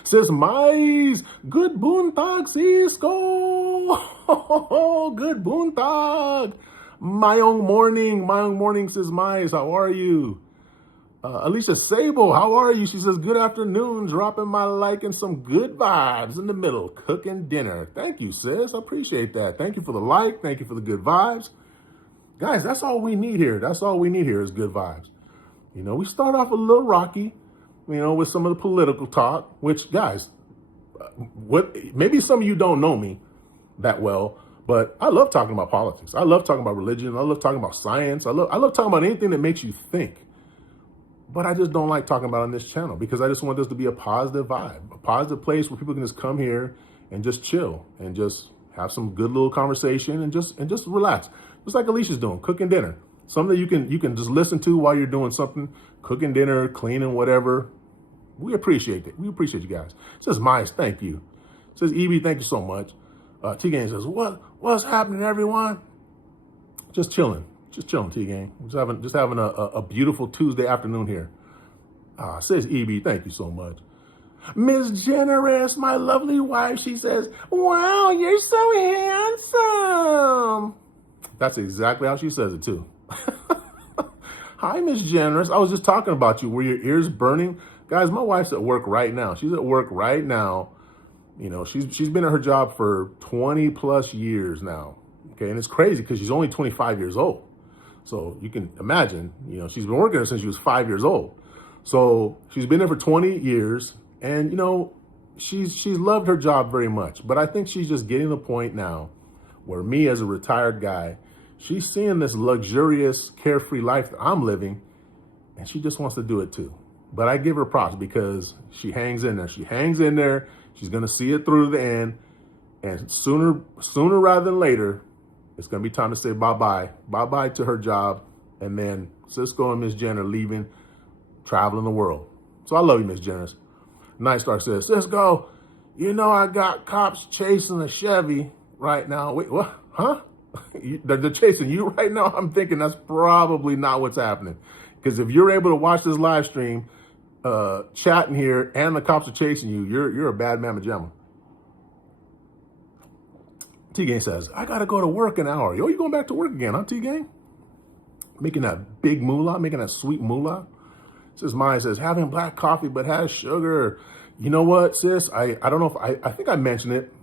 Says Mais, good buntag, Cisco. Good buntag. Mayong morning, says Mais. How are you? Alicia Sable, how are you? She says, good afternoon, dropping my like and some good vibes in the middle, cooking dinner. Thank you, sis. I appreciate that. Thank you for the like. Thank you for the good vibes. Guys, that's all we need here. That's all we need here is good vibes. You know, we start off a little rocky, you know, with some of the political talk, which, guys, maybe some of you don't know me that well, but I love talking about politics. I love talking about religion. I love talking about science. I love talking about anything that makes you think. But I just don't like talking about it on this channel because I just want this to be a positive vibe, a positive place where people can just come here and just chill and just have some good little conversation and just relax. Just like Alicia's doing, cooking dinner. Something you can just listen to while you're doing something, cooking dinner, cleaning, whatever. We appreciate it. We appreciate you guys. It says Myers, thank you. It says EB, thank you so much. T-Gang says, what's happening, everyone? Just chilling. Just chilling, T-Gang. Just having a beautiful Tuesday afternoon here. Says EB, thank you so much. Miss Generous, my lovely wife, she says, wow, you're so handsome. That's exactly how she says it too. Hi, Miss Generous. I was just talking about you. Were your ears burning? Guys, my wife's at work right now. She's at work right now. You know, she's been at her job for 20 plus years now. Okay, and it's crazy because she's only 25 years old. So you can imagine, you know, she's been working there since she was 5 years old. So she's been there for 20 years, and you know, she's loved her job very much. But I think she's just getting to the point now where me as a retired guy, she's seeing this luxurious, carefree life that I'm living, and she just wants to do it too. But I give her props because she hangs in there. She hangs in there. She's gonna see it through to the end, and sooner rather than later, it's gonna be time to say bye-bye to her job, and then Sisco and Miss Jen are leaving, traveling the world. So I love you, Miss Janice. Nightstar says, Sisco, you know I got cops chasing a Chevy right now. Wait, what? Huh? They're chasing you right now? I'm thinking that's probably not what's happening. Because if you're able to watch this live stream, chatting here, and the cops are chasing you, you're a bad mamma jamma. T-Gang says, I got to go to work in an hour. Yo, you going back to work again, huh, T-Gang? Making that big moolah, making that sweet moolah. Sis Maya says, having black coffee but has sugar. You know what, sis? I don't know if I think I mentioned it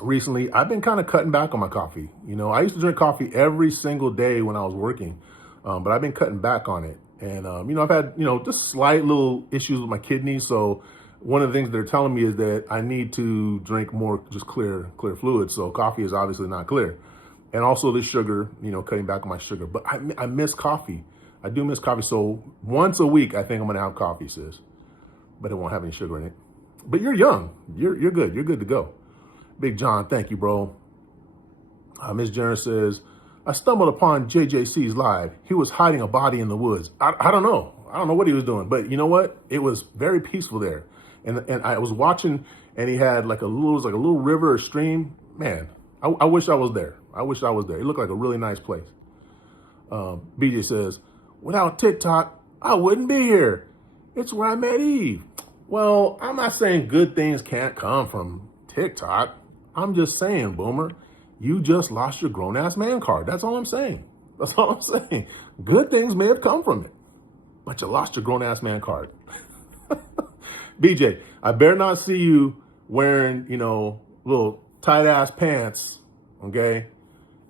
recently. I've been kind of cutting back on my coffee. You know, I used to drink coffee every single day when I was working, but I've been cutting back on it. And, you know, I've had, you know, just slight little issues with my kidneys. So one of the things they're telling me is that I need to drink more just clear fluids. So coffee is obviously not clear. And also the sugar, you know, cutting back on my sugar. But I miss coffee. I do miss coffee. So once a week, I think I'm going to have coffee, sis. But it won't have any sugar in it. But you're young. You're good. You're good to go. Big John, thank you, bro. Miss Jenner says, I stumbled upon JJC's live. He was hiding a body in the woods. I don't know. I don't know what he was doing. But you know what? It was very peaceful there. And I was watching, and he had like a little river or stream. Man, I wish I was there. I wish I was there. It looked like a really nice place. BJ says, without TikTok, I wouldn't be here. It's where I met Eve. Well, I'm not saying good things can't come from TikTok. I'm just saying, Boomer, you just lost your grown-ass man card. That's all I'm saying. That's all I'm saying. Good things may have come from it, but you lost your grown-ass man card. BJ, I better not see you wearing, you know, little tight-ass pants, okay,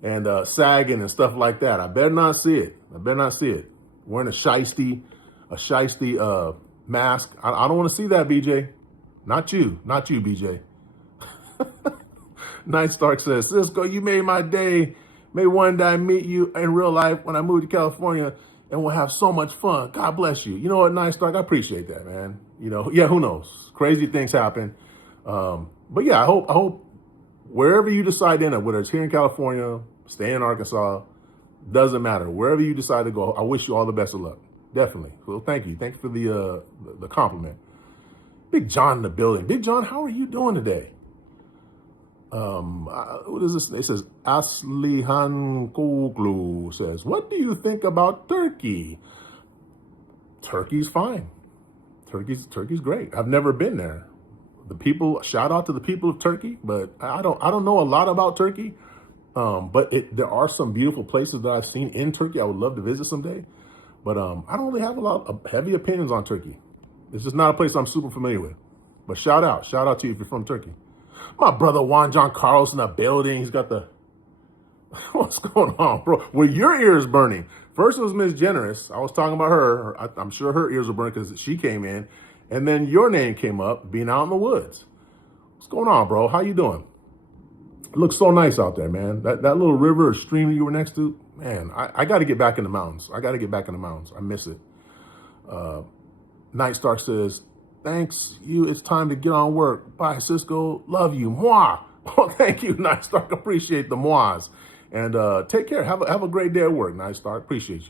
and sagging and stuff like that. I better not see it. I better not see it. Wearing a shiesty mask. I don't want to see that, BJ. Not you, BJ. Night Stark says, Sisco, you made my day. May one day I meet you in real life when I move to California, and we'll have so much fun. God bless you. You know what, Night Stark? I appreciate that, man. You know, yeah, who knows? Crazy things happen. But yeah, I hope wherever you decide to end up, whether it's here in California, stay in Arkansas, doesn't matter. Wherever you decide to go, I wish you all the best of luck. Definitely. Well, thank you. Thanks for the compliment. Big John in the building. Big John, how are you doing today? What is this? It says Aslihan Koglu says, what do you think about Turkey? Turkey's fine. Turkey's great. I've never been there. The people, shout out to the people of Turkey, but I don't know a lot about Turkey. But there are some beautiful places that I've seen in Turkey I would love to visit someday. But I don't really have a lot of heavy opinions on Turkey. It's just not a place I'm super familiar with. But shout out to you if you're from Turkey. My brother Juan John Carlos in the building. He's got the, what's going on, bro? Well, your ears burning. First it was Miss Generous. I was talking about her. I'm sure her ears were burning because she came in. And then your name came up, being out in the woods. What's going on, bro? How you doing? It looks so nice out there, man. That little river or stream you were next to, man, I got to get back in the mountains. I miss it. Night Star says, thanks you. It's time to get on work. Bye, Sisco. Love you. Mwah. Well, thank you, Night Star. Appreciate the mwahs. And take care. Have a great day at work, Night Star. Appreciate you.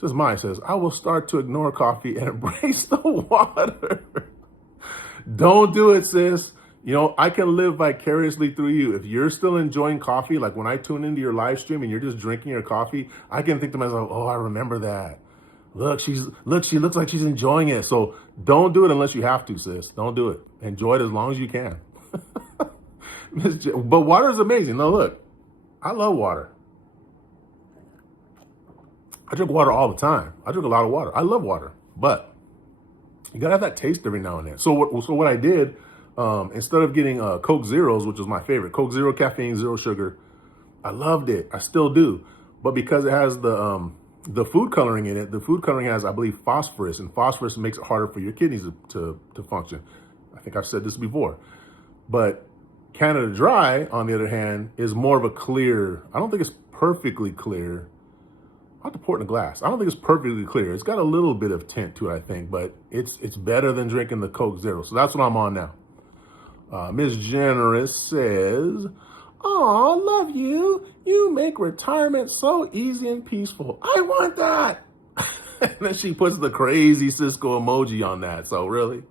Just mine says, I will start to ignore coffee and embrace the water. Don't do it, sis. You know, I can live vicariously through you. If you're still enjoying coffee, like when I tune into your live stream and you're just drinking your coffee, I can think to myself, oh, I remember that. Look, she looks like she's enjoying it. So don't do it unless you have to, sis. Don't do it. Enjoy it as long as you can. But water is amazing. No, look, I love water. I drink water all the time. I drink a lot of water. I love water, but you gotta have that taste every now and then. So what I did, instead of getting Coke Zeros, which was my favorite, Coke Zero caffeine, zero sugar, I loved it. I still do, but because it has the food coloring in it, the food coloring has, I believe, phosphorus, and phosphorus makes it harder for your kidneys to function. I think I've said this before, but Canada Dry, on the other hand, is more of a clear. I don't think it's perfectly clear. I'll have to pour it in a glass. I don't think it's perfectly clear. It's got a little bit of tint to it, I think, but it's better than drinking the Coke Zero. So that's what I'm on now. Ms. Generous says, "Aw, love you. You make retirement so easy and peaceful. I want that." And then she puts the crazy Sisco emoji on that. So really,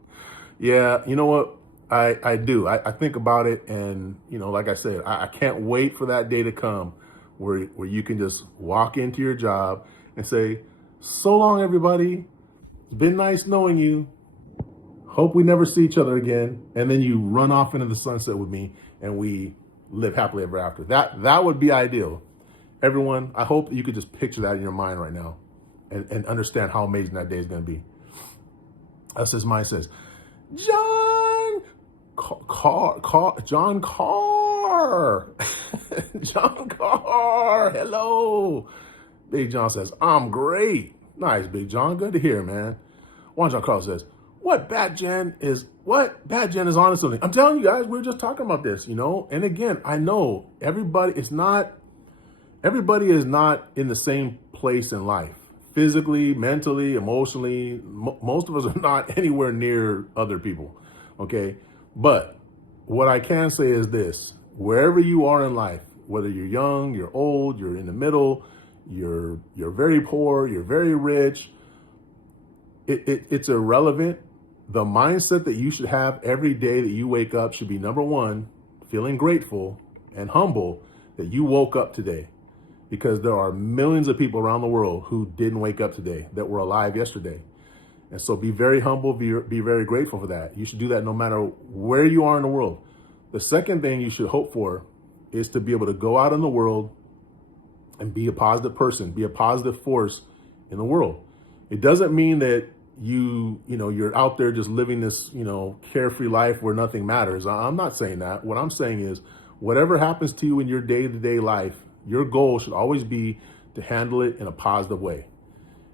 yeah, you know what? I do. I think about it, and like I said, I can't wait for that day to come where you can just walk into your job and say, "So long, everybody. It's been nice knowing you. Hope we never see each other again." And then you run off into the sunset with me, and we live happily ever after. That would be ideal. Everyone, I hope that you could just picture that in your mind right now and understand how amazing that day is going to be. That's as mine says, John Carr. John Carr. Hello. Big John says, "I'm great." Nice, Big John. Good to hear, man. Juan John Carl says, Bad Gen is honest something. I'm telling you guys, we were just talking about this, And again, I know everybody is not in the same place in life. Physically, mentally, emotionally, most of us are not anywhere near other people. Okay. But what I can say is this: wherever you are in life, whether you're young, you're old, you're in the middle, you're very poor, you're very rich, it's irrelevant. The mindset that you should have every day that you wake up should be, number one, feeling grateful and humble that you woke up today, because there are millions of people around the world who didn't wake up today, that were alive yesterday. And so be very humble, be very grateful for that. You should do that no matter where you are in the world. The second thing you should hope for is to be able to go out in the world and be a positive person, be a positive force in the world. It doesn't mean that you're out there just living this, carefree life where nothing matters. I'm not saying that. What I'm saying is, whatever happens to you in your day-to-day life, your goal should always be to handle it in a positive way.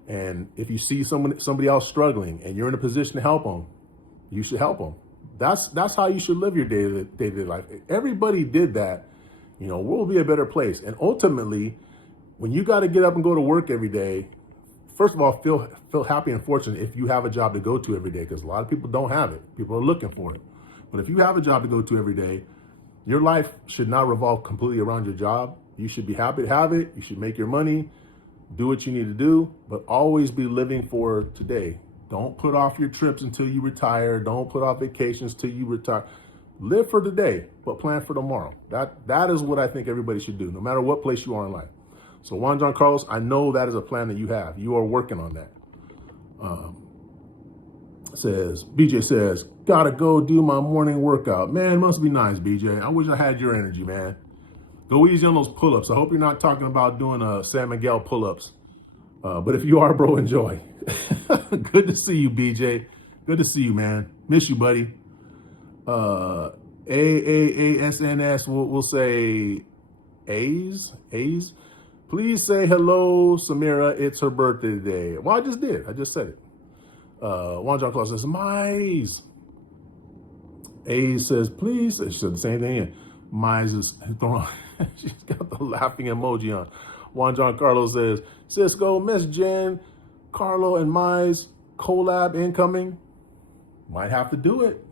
And if you see somebody else struggling and you're in a position to help them, you should help them. That's how you should live your day-to-day life. If everybody did that, we'll be a better place. And ultimately, when you got to get up and go to work every day, first of all, feel happy and fortunate if you have a job to go to every day, because a lot of people don't have it. People are looking for it. But if you have a job to go to every day, your life should not revolve completely around your job. You should be happy to have it. You should make your money, do what you need to do, but always be living for today. Don't put off your trips until you retire. Don't put off vacations till you retire. Live for today, but plan for tomorrow. That is what I think everybody should do, no matter what place you are in life. So Juan John Carlos, I know that is a plan that you have. You are working on that. BJ says, "Gotta go do my morning workout." Man, must be nice, BJ. I wish I had your energy, man. Go easy on those pull-ups. I hope you're not talking about doing San Miguel pull-ups. But if you are, bro, enjoy. Good to see you, BJ. Good to see you, man. Miss you, buddy. AAASNS, we'll say A's. Please say hello, Samira. It's her birthday today. Well, I just did. I just said it. Juan John Claus says, Mize. A says, please. She said the same thing. Mize is throwing, she's got the laughing emoji on. Juan John Carlos says, Sisco, Miss Jen, Carlo, and Mize collab incoming. Might have to do it.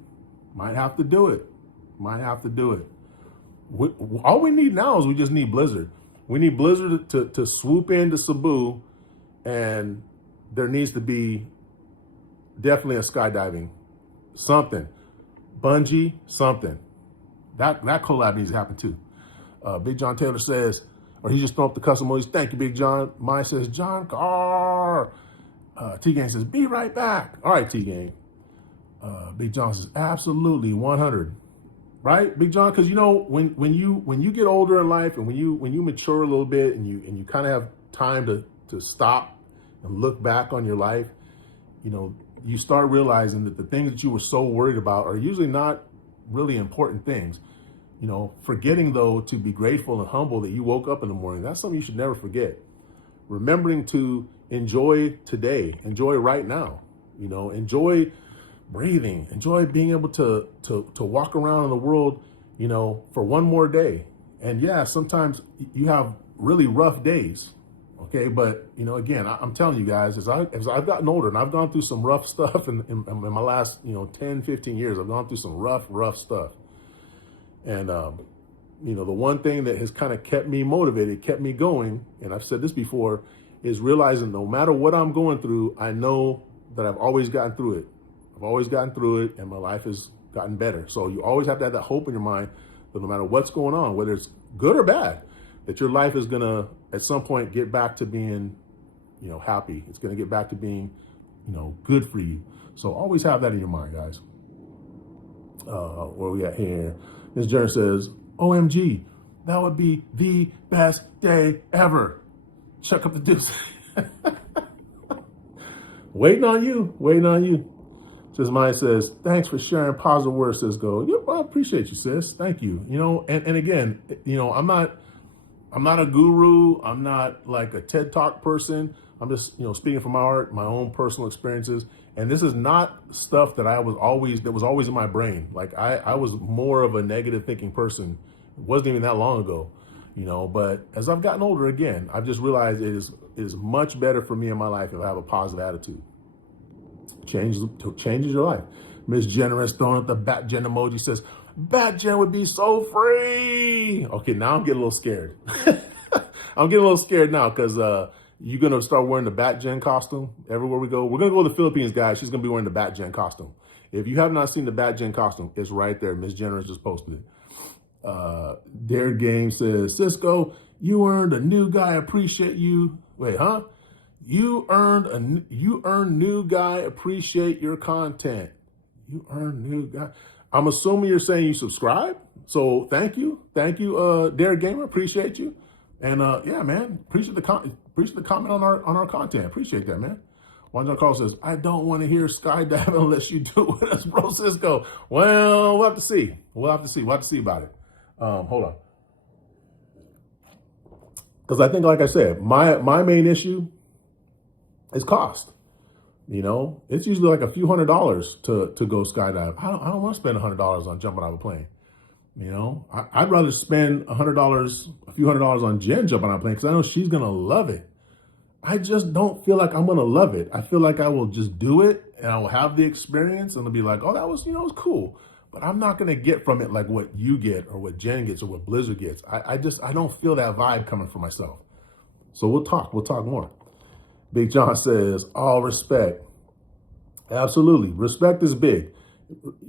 All we need now is we just need Blizzard. We need Blizzard to swoop into Cebu, and there needs to be definitely a skydiving, something, bungee, something. That collab needs to happen too. Big John Taylor says, or he just throw up the custom emojis. Thank you, Big John. Mine says, John Carr. T-Gang says, be right back. All right, T-Gang. Big John says, absolutely, 100. Right, Big John? Because, you know, when you get older in life and when you mature a little bit and you kind of have time to stop and look back on your life, you know, you start realizing that the things that you were so worried about are usually not really important things. You know, forgetting, though, to be grateful and humble that you woke up in the morning. That's something you should never forget. Remembering to enjoy today, enjoy right now, you know, enjoy breathing, enjoy being able to walk around in the world, you know, for one more day. And yeah, sometimes you have really rough days. Okay. But, you know, again, I'm telling you guys, as I've gotten older and I've gone through some rough stuff in my last, 10, 15 years, I've gone through some rough stuff. And, the one thing that has kind of kept me motivated, kept me going, and I've said this before, is realizing no matter what I'm going through, I know that I've always gotten through it. I've always gotten through it, and my life has gotten better. So you always have to have that hope in your mind that no matter what's going on, whether it's good or bad, that your life is going to, at some point, get back to being, happy. It's going to get back to being, good for you. So always have that in your mind, guys. Where we at here? Ms. Jern says, OMG, that would be the best day ever. Chuck up the deuce. Waiting on you. Sis Maya says, thanks for sharing positive words, Sisco. Yep, I appreciate you, sis. Thank you. And again, I'm not a guru. I'm not like a TED Talk person. I'm just, speaking from my heart, my own personal experiences. And this is not stuff that was always in my brain. Like I was more of a negative thinking person. It wasn't even that long ago, but as I've gotten older again, I've just realized it is much better for me in my life if I have a positive attitude. Changes your life. Miss Generous throwing up the Bat Gen emoji says, Bat Gen would be so free. Okay, now I'm getting a little scared. I'm getting a little scared now because you're going to start wearing the Bat Gen costume everywhere we go. We're going to go to the Philippines, guys. She's going to be wearing the Bat Gen costume. If you have not seen the Bat Gen costume, it's right there. Miss Generous just posted it. Dare Game says, Sisco, you earned a new guy. Appreciate you. Wait, huh? You earned new guy. Appreciate your content. You earned new guy. I'm assuming you're saying you subscribe. So thank you, Dare Gamer. Appreciate you. And yeah, man, appreciate the comment on our content. Appreciate that, man. Juan John Carl says, I don't want to hear skydiving unless you do it with us, bro, Sisco. Well, we'll have to see. We'll have to see about it. Hold on. Because I think, like I said, my main issue is cost. It's usually like a few $100s to go skydive. I don't want to spend $100 on jumping out of a plane. I'd rather spend a few $100s on Jen jumping out of a plane because I know she's going to love it. I just don't feel like I'm going to love it. I feel like I will just do it and I will have the experience and it'll be like, oh, that was, it was cool. But I'm not going to get from it like what you get or what Jen gets or what Blizzard gets. I don't feel that vibe coming from myself. So we'll talk more. Big John says, all respect. Absolutely. Respect is big.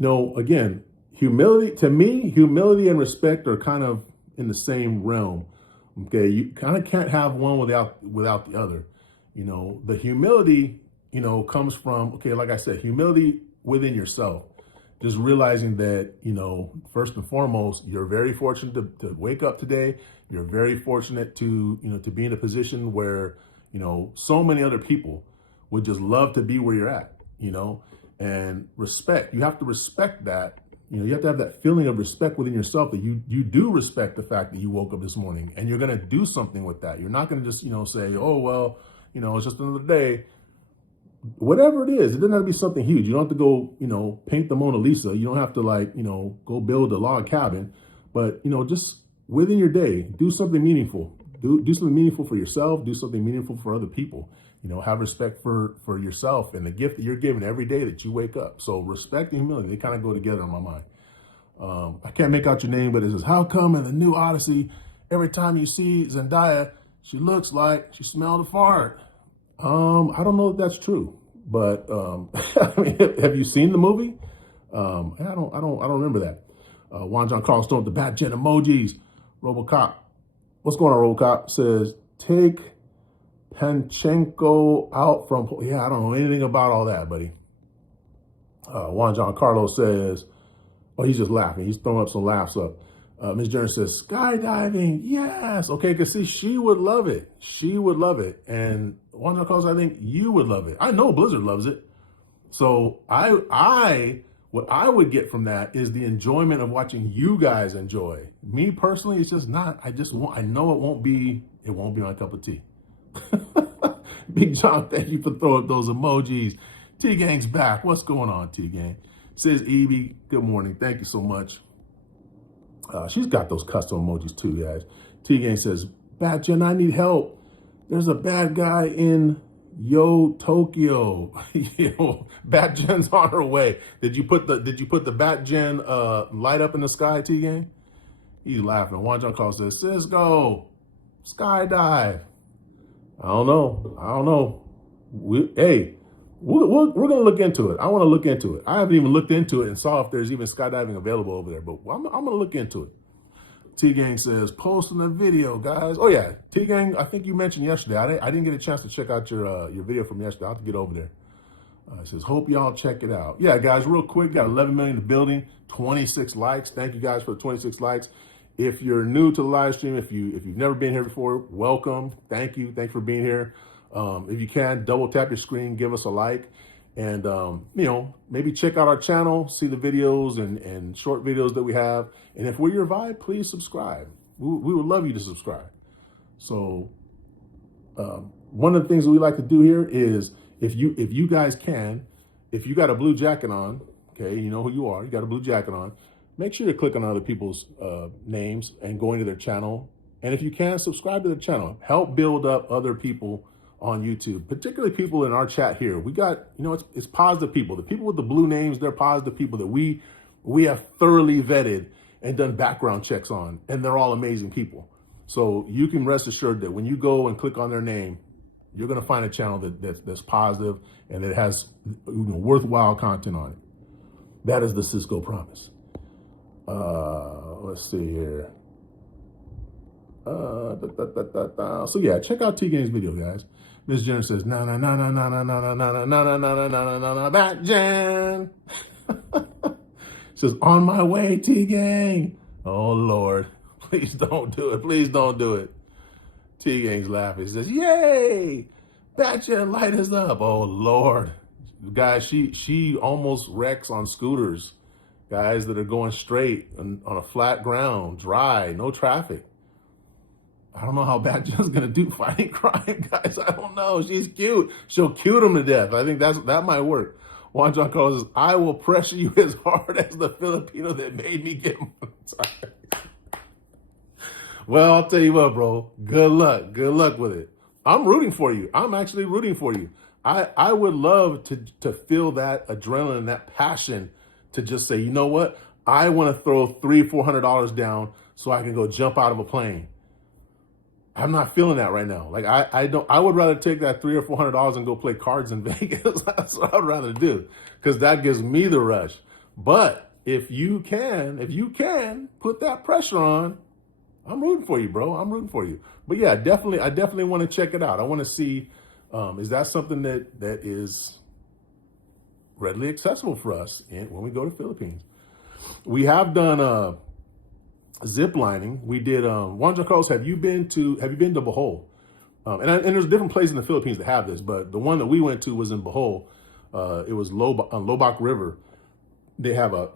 Again, humility, to me, humility and respect are kind of in the same realm. Okay. You kind of can't have one without the other. The humility, comes from, okay, like I said, humility within yourself. Just realizing that, first and foremost, you're very fortunate to wake up today. You're very fortunate to be in a position where, so many other people would just love to be where you're at, and respect. You have to respect that. You have to have that feeling of respect within yourself that you do respect the fact that you woke up this morning and you're going to do something with that. You're not going to just, say, oh, well, it's just another day. Whatever it is, it doesn't have to be something huge. You don't have to go, paint the Mona Lisa. You don't have to go build a log cabin, but, just within your day, do something meaningful. Do something meaningful for yourself. Do something meaningful for other people. Have respect for yourself and the gift that you're given every day that you wake up. So respect and humility, they kind of go together in my mind. I can't make out your name, but it says, how come in the new Odyssey, every time you see Zendaya, she looks like she smelled a fart? I don't know if that's true, but I mean, have you seen the movie? I don't remember that. Juan John Carl Stone, the Bat Gen emojis. RoboCop, what's going on, RoboCop? Says, take Panchenko out from, yeah, I don't know anything about all that, buddy. Juan John Carlos says, oh, he's just laughing. He's throwing up some laughs up. Ms. Jones says, skydiving, yes. Okay, because see, she would love it. She would love it. And Juan John Carlos, I think you would love it. I know Blizzard loves it. So what I would get from that is the enjoyment of watching you guys enjoy. Me personally, it's just not. I know it won't be my cup of tea. Big John, thank you for throwing up those emojis. T-Gang's back. What's going on, T-Gang? Says Evie, good morning. Thank you so much. She's got those custom emojis too, guys. T-Gang says, Bad Jen, I need help. There's a bad guy in Tokyo. Bat Jen's on her way. Did you put the Bat Jen light up in the sky, T-Gang? He's laughing. Juan John Carlos says, Sisco, skydive. I don't know. We're going to look into it. I want to look into it. I haven't even looked into it and saw if there's even skydiving available over there, but I'm going to look into it. T-Gang says, posting a video, guys. Oh, yeah. T-Gang, I think you mentioned yesterday. I didn't get a chance to check out your video from yesterday. I'll have to get over there. It says, hope y'all check it out. Yeah, guys, real quick, got 11 million in the building, 26 likes. Thank you, guys, for the 26 likes. If you're new to the live stream, if you've never been here before, welcome. Thank you. Thanks for being here. If you can, double tap your screen, give us a like, and maybe check out our channel, see the videos and short videos that we have. And if we're your vibe, please subscribe. We would love you to subscribe. So one of the things that we like to do here is if you guys can, if you got a blue jacket on, okay, you know who you are, you got a blue jacket on, make sure you're clicking on other people's names and going to their channel. And if you can, subscribe to the channel. Help build up other people on YouTube, particularly people in our chat here. We got, it's positive people. The people with the blue names, they're positive people that we have thoroughly vetted and done background checks on, and they're all amazing people. So you can rest assured that when you go and click on their name, you're going to find a channel that's positive and that has worthwhile content on it. That is the Sisco promise. Let's see here. So yeah, check out T-Gang's video, guys. Miss Jen says, no, Bat Jen. Says, on my way, T-Gang. Oh, Lord. Please don't do it. Please don't do it. T-Gang's laughing. He says, yay. Bat Jen, light us up. Oh, Lord. Guys, she almost wrecks on scooters. Guys that are going straight on a flat ground, dry, no traffic. I don't know how Bat Jen's going to do fighting crime, guys. I don't know. She's cute. She'll cute him to death. I think that might work. Juan John Carlos says, I will pressure you as hard as the Filipino that made me get monetized. Well, I'll tell you what, bro. Good luck. Good luck with it. I'm rooting for you. I'm actually rooting for you. I would love to feel that adrenaline, that passion to just say, you know what? I want to throw $300-400 down so I can go jump out of a plane. I'm not feeling that right now. Like I would rather take that $300 or $400 and go play cards in Vegas. That's what I'd rather do, because that gives me the rush. But if you can put that pressure on, I'm rooting for you, bro. I'm rooting for you. But yeah, I definitely want to check it out. I want to see, is that something that is readily accessible for us when we go to the Philippines? We have done zip lining. We did. Juan John Carlos, have you been to Bohol? And there's different places in the Philippines that have this, but the one that we went to was in Bohol. It was on Lobac River. They have a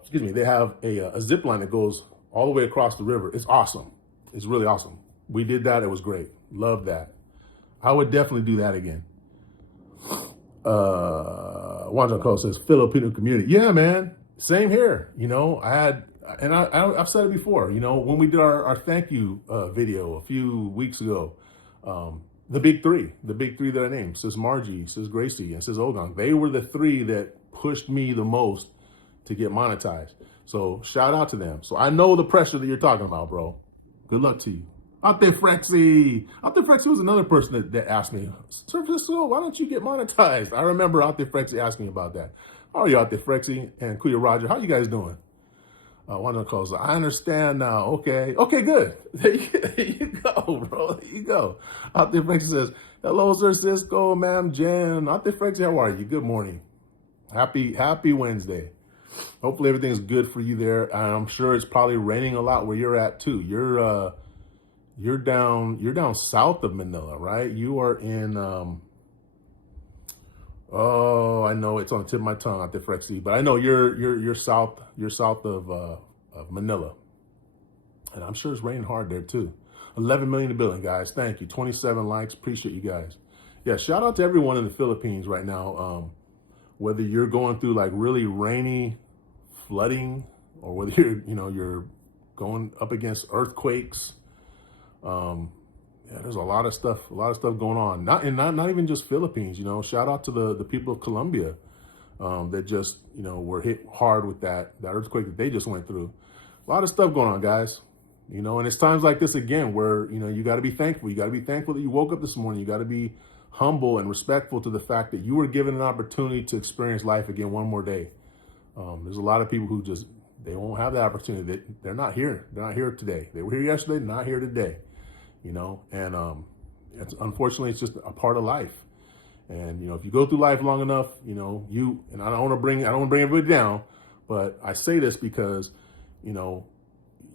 zip line that goes all the way across the river. It's awesome. It's really awesome. We did that. It was great. Love that. I would definitely do that again. Juan John Carlos says Filipino community. Yeah, man. Same here. I've said it before, when we did our thank you video a few weeks ago, the big three that I named, Sis Margie, Sis Gracie, and Sis Ogang, they were the three that pushed me the most to get monetized. So shout out to them. So I know the pressure that you're talking about, bro. Good luck to you. Out there, Frexy. Was another person that asked me, Sir Sisco, why don't you get monetized? I remember Out there, Frexy asking me about that. How are you out there, Frexy? And Kuya Roger, how you guys doing? One of the calls, I understand now. Okay, good. There you go, bro. There you go. Out there, Frexy says, Hello, Sir Cisco, Ma'am Jen. Ate Frexy, how are you? Good morning. Happy Wednesday. Hopefully everything's good for you there. I'm sure it's probably raining a lot where you're at too. You're down south of Manila, right? You are in oh, I know it's on the tip of my tongue, Ate Frexy, but I know you're south of Manila. And I'm sure it's raining hard there too. 11 million in the building, guys. Thank you. 27 likes. Appreciate you guys. Yeah, shout out to everyone in the Philippines right now. Whether you're going through like really rainy flooding, or whether you're going up against earthquakes. Yeah, there's a lot of stuff going on. Not even just Philippines. Shout out to the people of Colombia that just were hit hard with that earthquake that they just went through. A lot of stuff going on, guys. And it's times like this again where, you got to be thankful. You got to be thankful that you woke up this morning. You got to be humble and respectful to the fact that you were given an opportunity to experience life again one more day. There's a lot of people who they won't have that opportunity. They're not here. They're not here today. They were here yesterday, not here today. And unfortunately, it's just a part of life. And, if you go through life long enough, and I don't want to bring everybody down, but I say this because,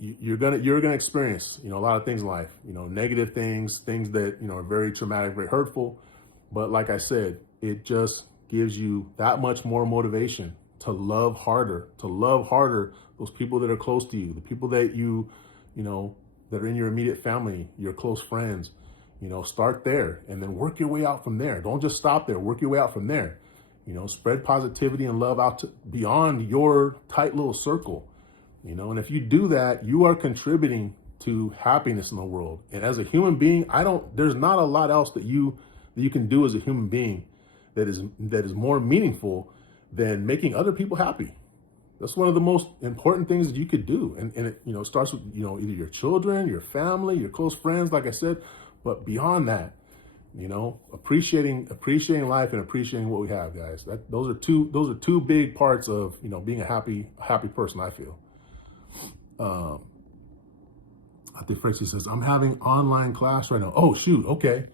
you're gonna experience a lot of things in life, negative things that are very traumatic, very hurtful. But like I said, it just gives you that much more motivation to love harder those people that are close to you, the people that that are in your immediate family, your close friends. Start there and then work your way out from there. Don't just stop there. Work your way out from there. Spread positivity and love out beyond your tight little circle. And if you do that, you are contributing to happiness in the world. And as a human being, there's not a lot else that you can do as a human being that is more meaningful than making other people happy. That's one of the most important things that you could do. And it starts with, either your children, your family, your close friends, like I said, but beyond that, appreciating life and appreciating what we have, guys. Those are two big parts of, being a happy person, I feel. Ate Frexy says, I'm having online class right now. Oh, shoot. Okay.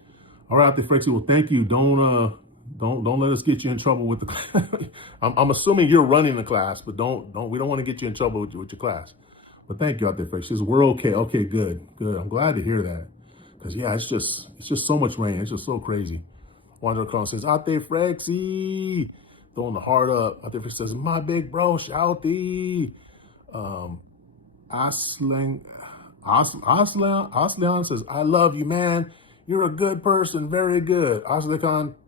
All right, Ate Frexy. Well, thank you. Don't let us get you in trouble with the I'm assuming you're running the class, but we don't want to get you in trouble with your class. But thank you, Ate Frexy. Says, we're okay. Okay, good. I'm glad to hear that. Because yeah, it's just so much rain. It's just so crazy. Wanderer Crown says, Ate Frexy. Throwing the heart up. Ate Frexy says, my big bro, shouty. Aslan says, I love you, man. You're a good person. Very good. Aslihanko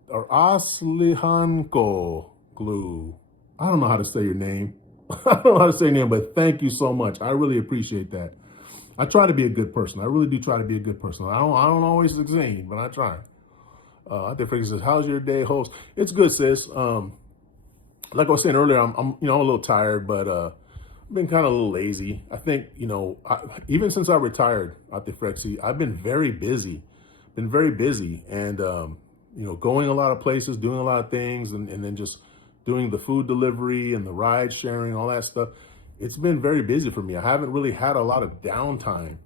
Glue. I don't know how to say your name. I don't know how to say your name, but thank you so much. I really appreciate that. I try to be a good person. I really do try to be a good person. I don't always succeed, but I try. I think Frankie says, how's your day, host? It's good, sis. Like I was saying earlier, I'm a little tired, but I've been kind of a little lazy. I think, even since I retired, Ate Frexy, I've been very busy. And, going a lot of places, doing a lot of things, and then just doing the food delivery and the ride sharing, all that stuff. It's been very busy for me. I haven't really had a lot of downtime.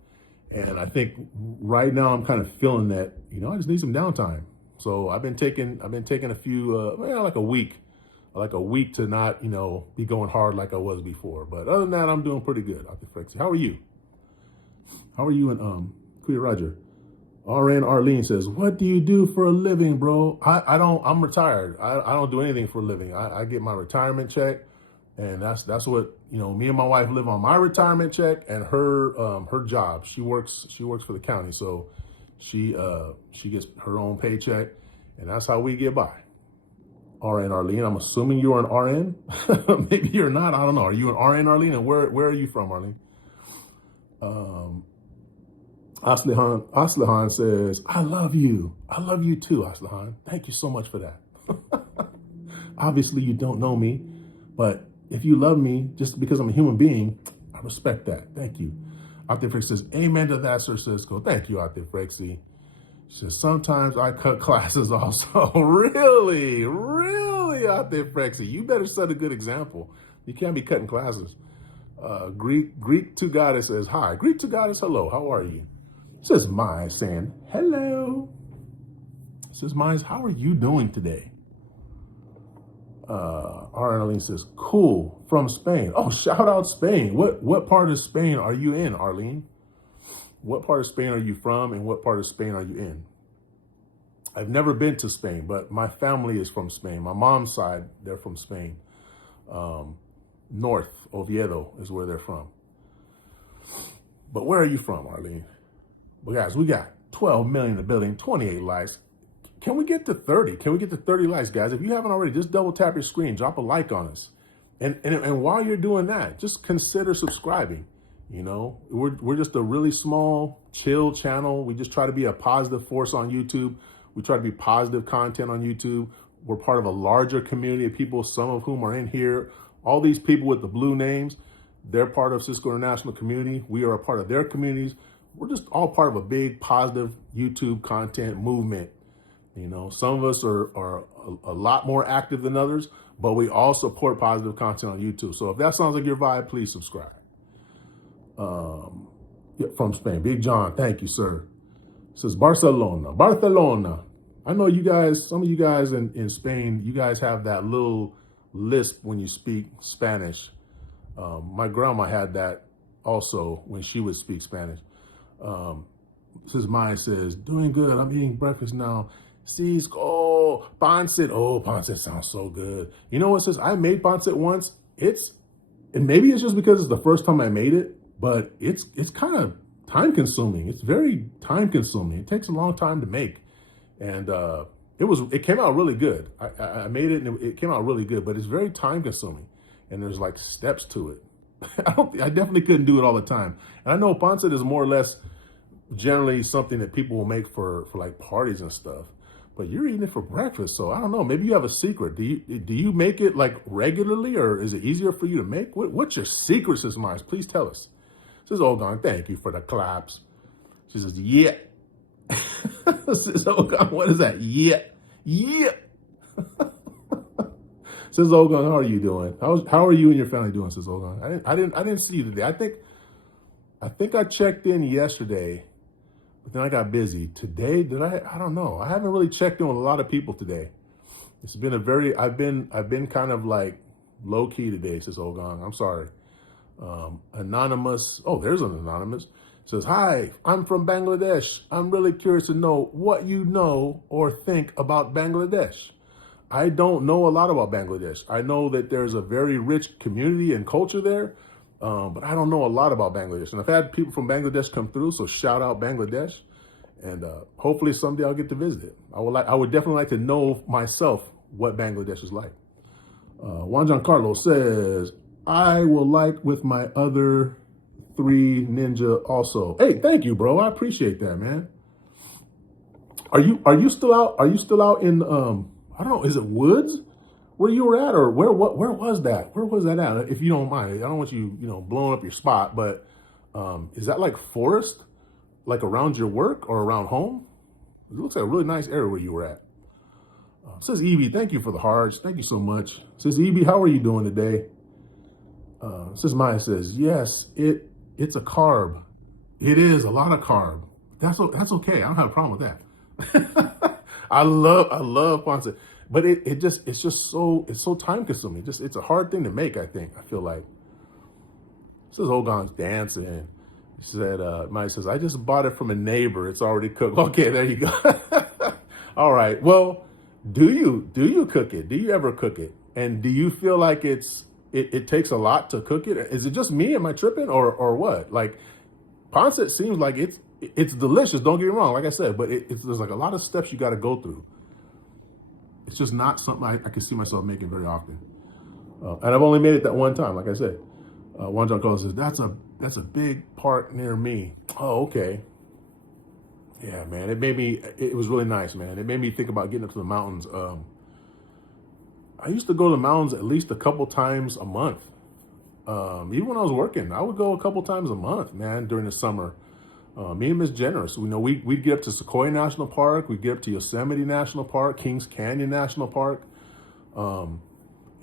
And I think right now I'm kind of feeling that, I just need some downtime. So I've been taking a few, like a week to not, be going hard like I was before. But other than that, I'm doing pretty good, Ate Frexy. How are you? How are you and Kuya Roger? RN Arlene says, what do you do for a living, bro? I'm retired. I don't do anything for a living. I get my retirement check, and that's what, me and my wife live on my retirement check and her job. She works for the county. So she gets her own paycheck, and that's how we get by. RN Arlene, I'm assuming you're an RN. Maybe you're not. I don't know. Are you an RN, Arlene? And where are you from, Arlene? Aslihan says, I love you. I love you too, Aslihan. Thank you so much for that. Obviously, you don't know me, but if you love me just because I'm a human being, I respect that. Thank you. Ate Frexy says, amen to that, Sir Sisco. Thank you, Ate Frexy. She says, sometimes I cut classes also. Really, Ate Frexy. You better set a good example. You can't be cutting classes. Greek to Goddess says, hi. Greek to Goddess, hello. How are you? Says my, saying hello. Says Mines, how are you doing today? Arlene says, cool, from Spain. Oh, shout out Spain. What part of Spain are you in, Arlene? What part of Spain are you from, and what part of Spain are you in? I've never been to Spain, but my family is from Spain. My mom's side, they're from Spain. North, Oviedo is where they're from. But where are you from, Arlene? Well, guys, we got 12 million in the building, 28 likes. Can we get to 30? Can we get to 30 likes, guys? If you haven't already, just double tap your screen, drop a like on us. And while you're doing that, just consider subscribing. You know, we're just a really small, chill channel. We just try to be a positive force on YouTube. We try to be positive content on YouTube. We're part of a larger community of people, some of whom are in here. All these people with the blue names, they're part of Sisco International community. We are a part of their communities. We're just all part of a big, positive YouTube content movement. You know, some of us are a lot more active than others, but we all support positive content on YouTube. So if that sounds like your vibe, please subscribe. From Spain, Big John, thank you, sir. Says Barcelona. I know you guys, some of you guys in Spain, you guys have that little lisp when you speak Spanish. My grandma had that also when she would speak Spanish. Says mine says, doing good. I'm eating breakfast now. Sisco, pancit. Oh, pancit sounds so good. You know what, says I made pancit once. And maybe it's just because it's the first time I made it, but it's kind of time consuming. It's very time consuming. It takes a long time to make. And it came out really good. I made it and it came out really good, but it's very time consuming. And there's like steps to it. I definitely couldn't do it all the time. And I know pancit is more or less generally something that people will make for like parties and stuff. But you're eating it for breakfast, so I don't know. Maybe you have a secret. Do you make it like regularly, or is it easier for you to make? What's your secret, Sis Mars? Please tell us. Says Ogon, thank you for the claps. She says, yeah. Says Ogon, what is that? Yeah. Says Ogon, how are you doing? How are you and your family doing? Says Ogon. I didn't see you today. I think I checked in yesterday. But then I got busy. Today, did I? I don't know. I haven't really checked in with a lot of people today. It's been I've been kind of like low key today, says Ogon. I'm sorry. Anonymous. Oh, there's an anonymous. Says, hi, I'm from Bangladesh. I'm really curious to know what you know or think about Bangladesh. I don't know a lot about Bangladesh. I know that there's a very rich community and culture there. But I don't know a lot about Bangladesh. And I've had people from Bangladesh come through, so shout out Bangladesh. And hopefully someday I'll get to visit it. I would definitely like to know myself what Bangladesh is like. Juan Giancarlo says, I will like with my other 3 ninja also. Hey, thank you, bro. I appreciate that, man. Are you still out? Are you still out in, I don't know, is it Woods? Where you were at, or where was that? Where was that at? If you don't mind, I don't want you, blowing up your spot, but is that like forest, like around your work or around home? It looks like a really nice area where you were at. Says Evie, thank you for the hearts. Thank you so much. Says Evie, how are you doing today? Says Maya says, yes, it's a carb. It is a lot of carb. That's okay. I don't have a problem with that. I love pancit. But it's so time consuming. It's a hard thing to make, I think. I feel like. This is Ogon's dancing. He said, Mike says, I just bought it from a neighbor. It's already cooked. Okay, there you go. All right. Well, do you cook it? Do you ever cook it? And do you feel like it takes a lot to cook it? Is it just me? Am I tripping or what? Like, pancit seems like it's delicious. Don't get me wrong. Like I said, but there's like a lot of steps you got to go through. It's just not something I can see myself making very often. And I've only made it that one time, like I said. Juan John Carlos says, that's a big park near me. Oh, okay. Yeah, man. It was really nice, man. It made me think about getting up to the mountains. I used to go to the mountains at least a couple times a month. Even when I was working, I would go a couple times a month, man, during the summer. Me and Miss Generous, we'd get up to Sequoia National Park, we'd get up to Yosemite National Park, Kings Canyon National Park.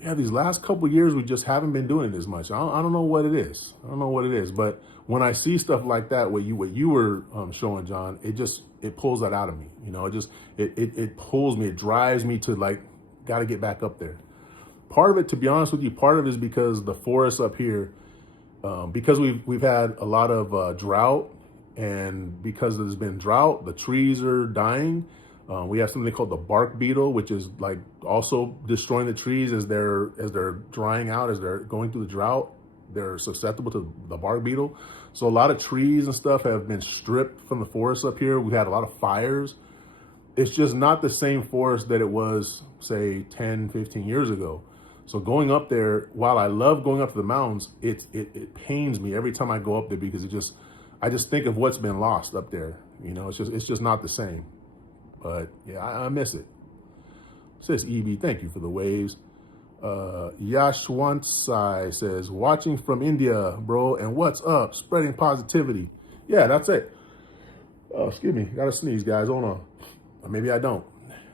yeah, these last couple of years, we just haven't been doing it as much. I don't know what it is. I don't know what it is. But when I see stuff like that, what you were showing, John, it pulls that out of me. You know, it pulls me. It drives me to like, got to get back up there. Part of it, to be honest with you, part of it is because the forests up here, because we've had a lot of drought, and because there's been drought, the trees are dying. We have something called the bark beetle, which is like also destroying the trees as they're drying out, as they're going through the drought. They're susceptible to the bark beetle. So a lot of trees and stuff have been stripped from the forest up here. We had a lot of fires. It's just not the same forest that it was, say, 10, 15 years ago. So going up there, while I love going up to the mountains, it pains me every time I go up there, because I just think of what's been lost up there. You know, it's just not the same. But yeah, I miss it. Says EB, thank you for the waves. Yashwansai says, watching from India, bro, and what's up? Spreading positivity. Yeah, that's it. Oh, excuse me. Gotta sneeze, guys. Hold on. Or maybe I don't.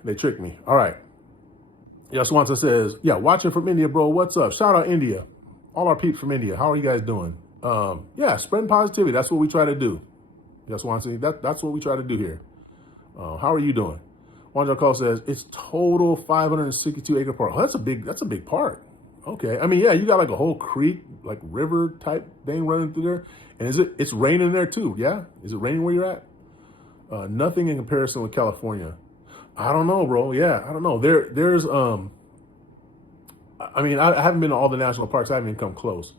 They tricked me. All right. Yashwansai says, yeah, watching from India, bro. What's up? Shout out India. All our peeps from India. How are you guys doing? Yeah, spreading positivity. That's what we try to do. Yashwansai, that's what we try to do here. How are you doing? Wanda Call says it's total 562 acre park. Oh, that's a big park. Okay. I mean, yeah, you got like a whole creek, like river type thing running through there. And it's raining there too. Yeah. Is it raining where you're at? Nothing in comparison with California. I don't know, bro. Yeah. I don't know. There's, I mean, I haven't been to all the national parks. I haven't even come close,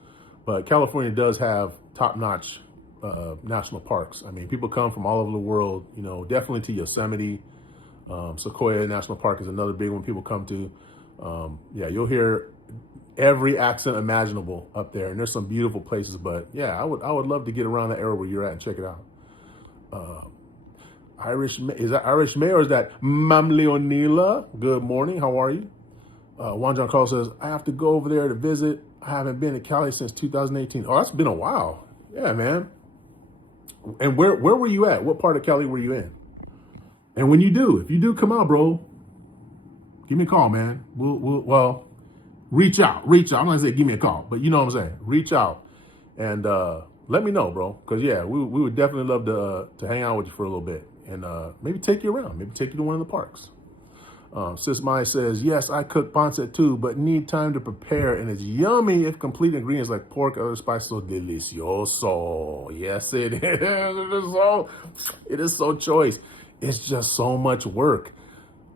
but California does have top notch national parks. I mean, people come from all over the world, you know, definitely to Yosemite. Sequoia National Park is another big one people come to. Yeah, you'll hear every accent imaginable up there, and there's some beautiful places. But yeah, I would love to get around that area where you're at and check it out. Is that Irish May or is that Mam Leonila? Good morning. How are you? Juan John Carl says, I have to go over there to visit. I haven't been to Cali since 2018. Oh, that's been a while. Yeah, man. And where were you at? What part of Cali were you in? And when you do, if you do come out, bro, give me a call, man. Well, reach out. I'm not gonna say give me a call, but you know what I'm saying. Reach out and let me know, bro. Cause yeah, we would definitely love to hang out with you for a little bit and maybe take you around. Maybe take you to one of the parks. Sis Mai says, yes, I cook pancit too, but need time to prepare, and it's yummy if complete ingredients like pork, other spices, so delicioso. Yes, it is. It is so choice. It's just so much work.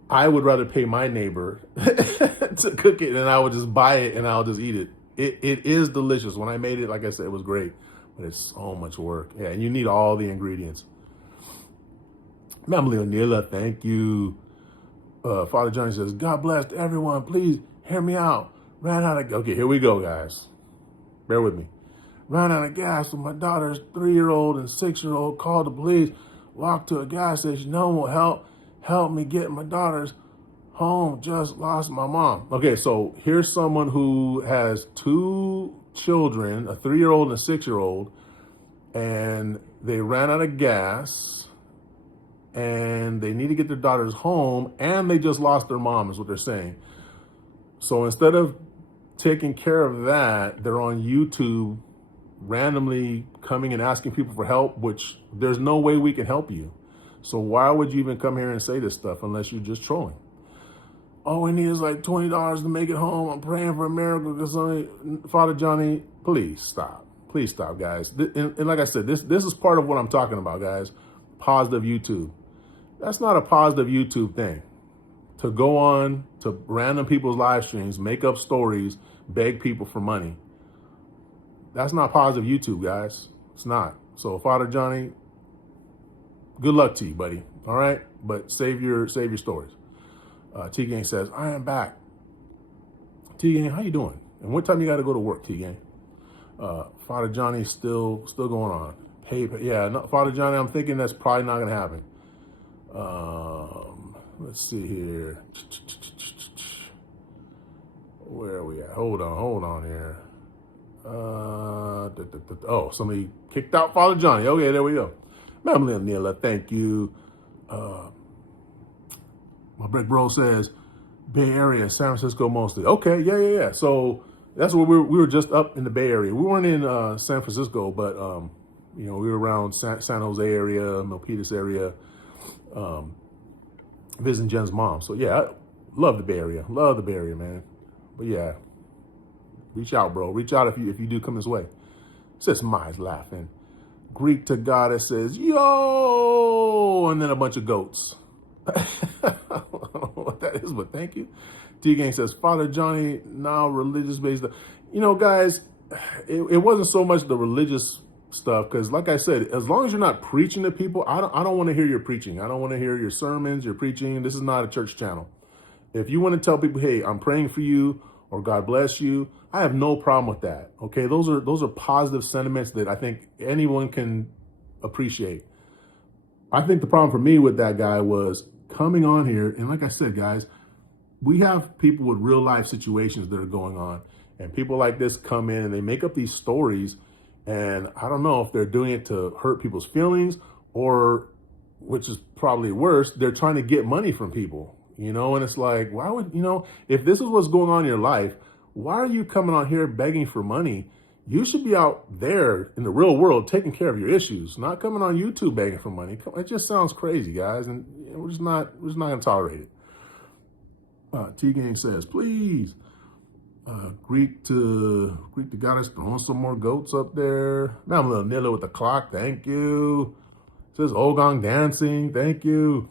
I would rather pay my neighbor to cook it, and I would just buy it and I'll just eat it. It is delicious. When I made it, like I said, it was great, but it's so much work. Yeah, and you need all the ingredients. Ma'am Leonila, thank you. Father Johnny says, God bless everyone. Please hear me out. Ran out of, okay, here we go, guys. Bear with me. Ran out of gas with my daughter's 3-year-old and 6-year-old. Called the police. Walked to a gas station. No one will help me get my daughters home. Just lost my mom. Okay, so here's someone who has 2 children, a 3-year-old and a 6-year-old, and they ran out of gas. And they need to get their daughters home, and they just lost their mom, is what they're saying. So instead of taking care of that, they're on YouTube randomly coming and asking people for help, which there's no way we can help you. So why would you even come here and say this stuff unless you're just trolling? All we need is like $20 to make it home. I'm praying for a miracle because Father Johnny, please stop. Please stop, guys. And like I said, this is part of what I'm talking about, guys. Positive YouTube. That's not a positive YouTube thing. To go on to random people's live streams, make up stories, beg people for money. That's not positive YouTube, guys. It's not. So Father Johnny, good luck to you, buddy. All right? But save your stories. T-Gang says, I am back. T-Gang, how you doing? And what time you got to go to work, T-Gang? Father Johnny's still going on. Yeah, no, Father Johnny, I'm thinking that's probably not going to happen. Let's see here. Where are we at? Hold on here. Oh, somebody kicked out Father Johnny. Okay, there we go. Ma'am Leonila, thank you. My Brick Bro says, Bay Area, San Francisco mostly. Okay, yeah. So that's where we were just up in the Bay Area. We weren't in San Francisco, but we were around San Jose area, Milpitas area, visiting Jen's mom. So yeah, I love the Bay Area. Love the Bay Area, man. But yeah, reach out, bro. Reach out if you do come this way. Says Mize laughing. Greek to goddess says, yo, and then a bunch of goats. I don't know what that is, but thank you. T-Gang says, Father Johnny, now religious based. Guys, it wasn't so much the religious stuff, because like I said, as long as you're not preaching to people, I don't want to hear your preaching. I don't want to hear your sermons, your preaching. This is not a church channel. If you want to tell people, hey, I'm praying for you, or God bless you, I have no problem with that. Okay, those are positive sentiments that I think anyone can appreciate. I think the problem for me with that guy was coming on here, and like I said, guys, we have people with real life situations that are going on, and people like this come in and they make up these stories, and I don't know if they're doing it to hurt people's feelings, or, which is probably worse, they're trying to get money from people, and it's like, why would, if this is what's going on in your life, why are you coming on here begging for money? You should be out there in the real world taking care of your issues, not coming on YouTube begging for money. It just sounds crazy, guys, and we're just not going to tolerate it. T-Gang says, please, Greek to goddess, throwing some more goats up there. Now I'm a little Nilla with the clock, thank you. Says Ogong dancing, thank you.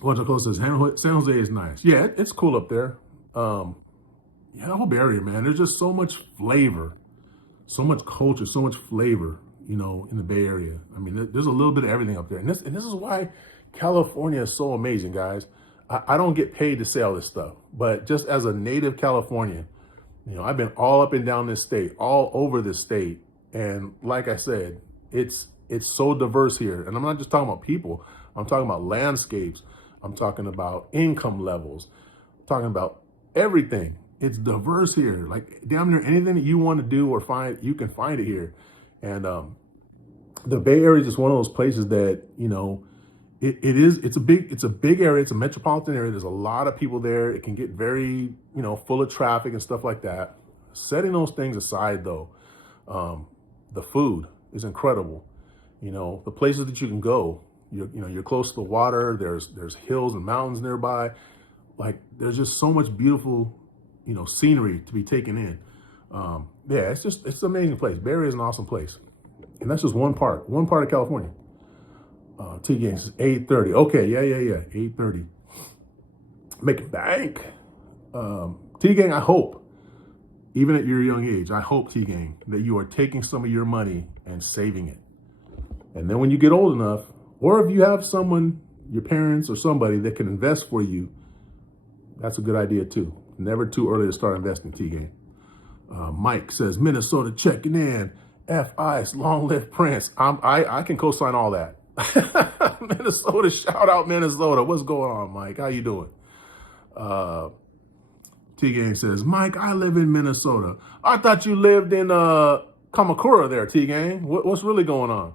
What's close says San Jose is nice. Yeah, it's cool up there. Yeah, the whole area, man. There's just so much flavor, so much culture, so much flavor, in the Bay Area. I mean, there's a little bit of everything up there. And this is why California is so amazing, guys. I don't get paid to say all this stuff, but just as a native Californian, I've been all up and down this state, all over this state. And like I said, it's so diverse here. And I'm not just talking about people. I'm talking about landscapes. I'm talking about income levels. I'm talking about everything. It's diverse here. Like damn near anything that you want to do or find, you can find it here. And the Bay Area is just one of those places that, it's a big area. It's a metropolitan area. There's a lot of people there. It can get very, full of traffic and stuff like that. Setting those things aside though, the food is incredible. The places that you can go, you're close to the water. There's hills and mountains nearby. Like there's just so much beautiful, scenery to be taken in. Yeah, it's an amazing place. Bay Area is an awesome place. And that's just one part of California. T-Gang says 8:30. Okay, yeah. 8:30. Making bank. T-Gang, I hope, even at your young age, I hope, T-Gang, that you are taking some of your money and saving it. And then when you get old enough, or if you have someone, your parents or somebody that can invest for you, that's a good idea too. Never too early to start investing, T-Gang. Mike says, Minnesota checking in. F-Ice, long live Prince. I can co-sign all that. Minnesota, shout out Minnesota. What's going on, Mike? How you doing? T-Gang says, Mike, I live in Minnesota. I thought you lived in Kamakura there, T-Gang. What's really going on?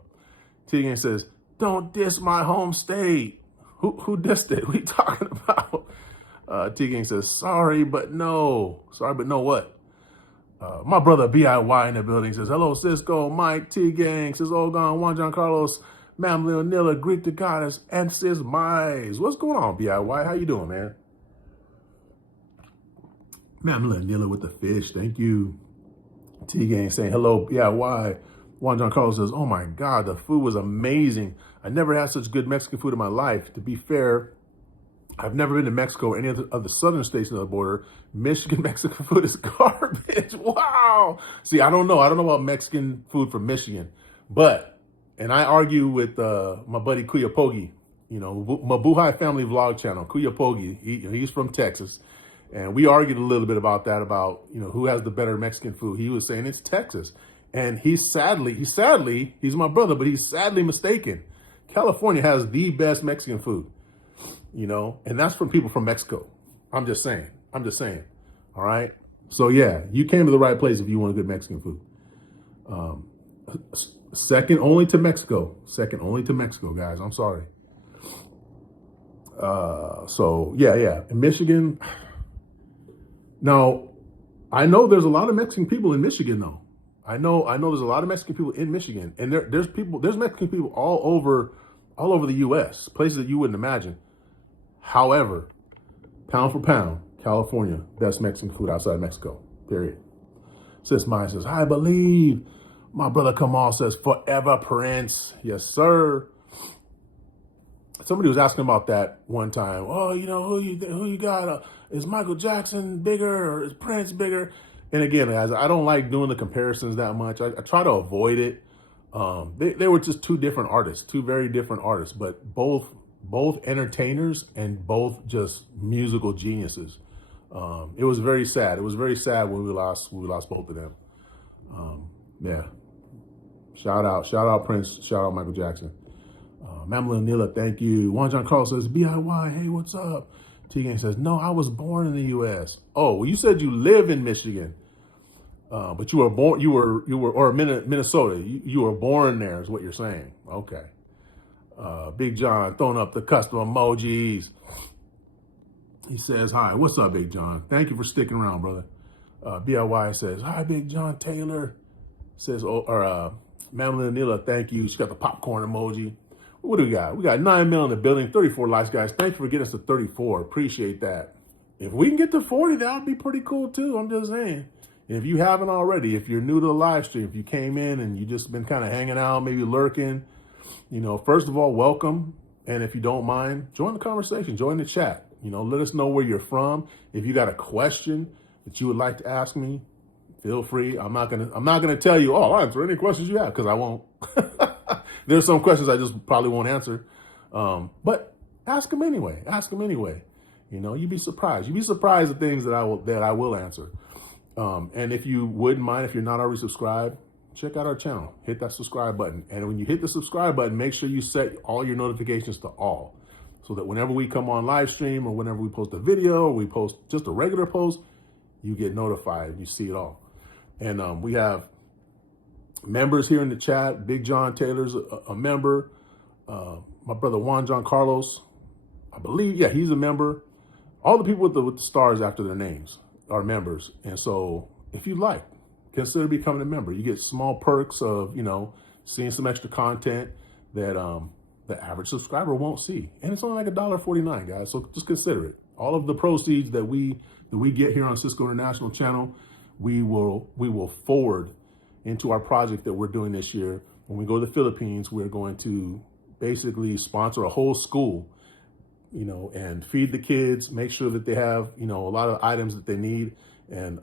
T-Gang says, don't diss my home state. Who dissed it? What are you talking about? T-Gang says, sorry, but no. Sorry, but no what? My brother BIY in the building says, hello, Sisco, Mike, T-Gang, says, Ogon, Juan John Carlos, Mam Lil Nilla, Greek the Goddess, and Sis Mize. What's going on, BIY? How you doing, man? Mam Lil Nilla with the fish. Thank you. T-Gang saying, hello, BIY. Juan John Carlos says, oh my God, the food was amazing. I never had such good Mexican food in my life. To be fair, I've never been to Mexico or any of the southern states on the border. Michigan Mexican food is garbage. Wow. See, I don't know. I don't know about Mexican food from Michigan. But, and I argue with my buddy Kuya Pogi, my Buhai family vlog channel, Kuya Pogi. He's from Texas. And we argued a little bit about that, about, who has the better Mexican food. He was saying it's Texas. And he's sadly, he's my brother, but he's sadly mistaken. California has the best Mexican food. And that's from people from Mexico. I'm just saying. All right. So yeah, you came to the right place if you want good Mexican food. Second only to Mexico, guys. I'm sorry. So yeah. In Michigan, now I know there's a lot of Mexican people in Michigan though. I know there's a lot of Mexican people in Michigan, and there's Mexican people all over the U.S. places that you wouldn't imagine. However, pound for pound, California, best Mexican food outside Mexico. Period. Sis Maya says, I believe. My brother Kamal says, forever Prince. Yes, sir. Somebody was asking about that one time. Oh, who you got? Is Michael Jackson bigger or is Prince bigger? And again, guys, I don't like doing the comparisons that much. I try to avoid it. They were just two different artists, two very different artists, but both entertainers and both just musical geniuses. It was very sad. It was very sad when we lost both of them. Yeah. Shout out Prince, shout out Michael Jackson. Mamela Nila, thank you. Juan John Carlos says, BIY, hey, what's up? T-Gang says, no, I was born in the U.S. Oh, well, you said you live in Michigan, but you were born, or Minnesota. You were born there is what you're saying. Okay. Big John throwing up the custom emojis. He says, hi, what's up, Big John? Thank you for sticking around, brother. BIY says, hi, Big John Taylor. Says, Mamela Nila, thank you. She got the popcorn emoji. What do we got? We got 9 mil in the building, 34 likes, guys. Thank you for getting us to 34. Appreciate that. If we can get to 40, that would be pretty cool too. I'm just saying. If you haven't already, if you're new to the live stream, if you came in and you just been kind of hanging out, maybe lurking, first of all, welcome. And if you don't mind, join the conversation, join the chat. Let us know where you're from. If you got a question that you would like to ask me, feel free. I'm not gonna tell you, I'll answer any questions you have, because I won't. There's some questions I just probably won't answer. But ask them anyway. You'd be surprised. You'd be surprised at things that I will answer. And if you wouldn't mind, if you're not already subscribed, check out our channel. Hit that subscribe button. And when you hit the subscribe button, make sure you set all your notifications to all, so that whenever we come on live stream, or whenever we post a video, or we post just a regular post, you get notified and you see it all. And we have members here in the chat. Big John Taylor's a member. My brother Juan John Carlos, I believe, yeah, he's a member. All the people with the stars after their names are members. And so if you'd like, consider becoming a member. You get small perks of, seeing some extra content that the average subscriber won't see. And it's only like $1.49, guys. So just consider it. All of the proceeds that we get here on Sisco International Channel, we will forward into our project that we're doing this year. When we go to the Philippines, we're going to basically sponsor a whole school, and feed the kids, make sure that they have, a lot of items that they need, and,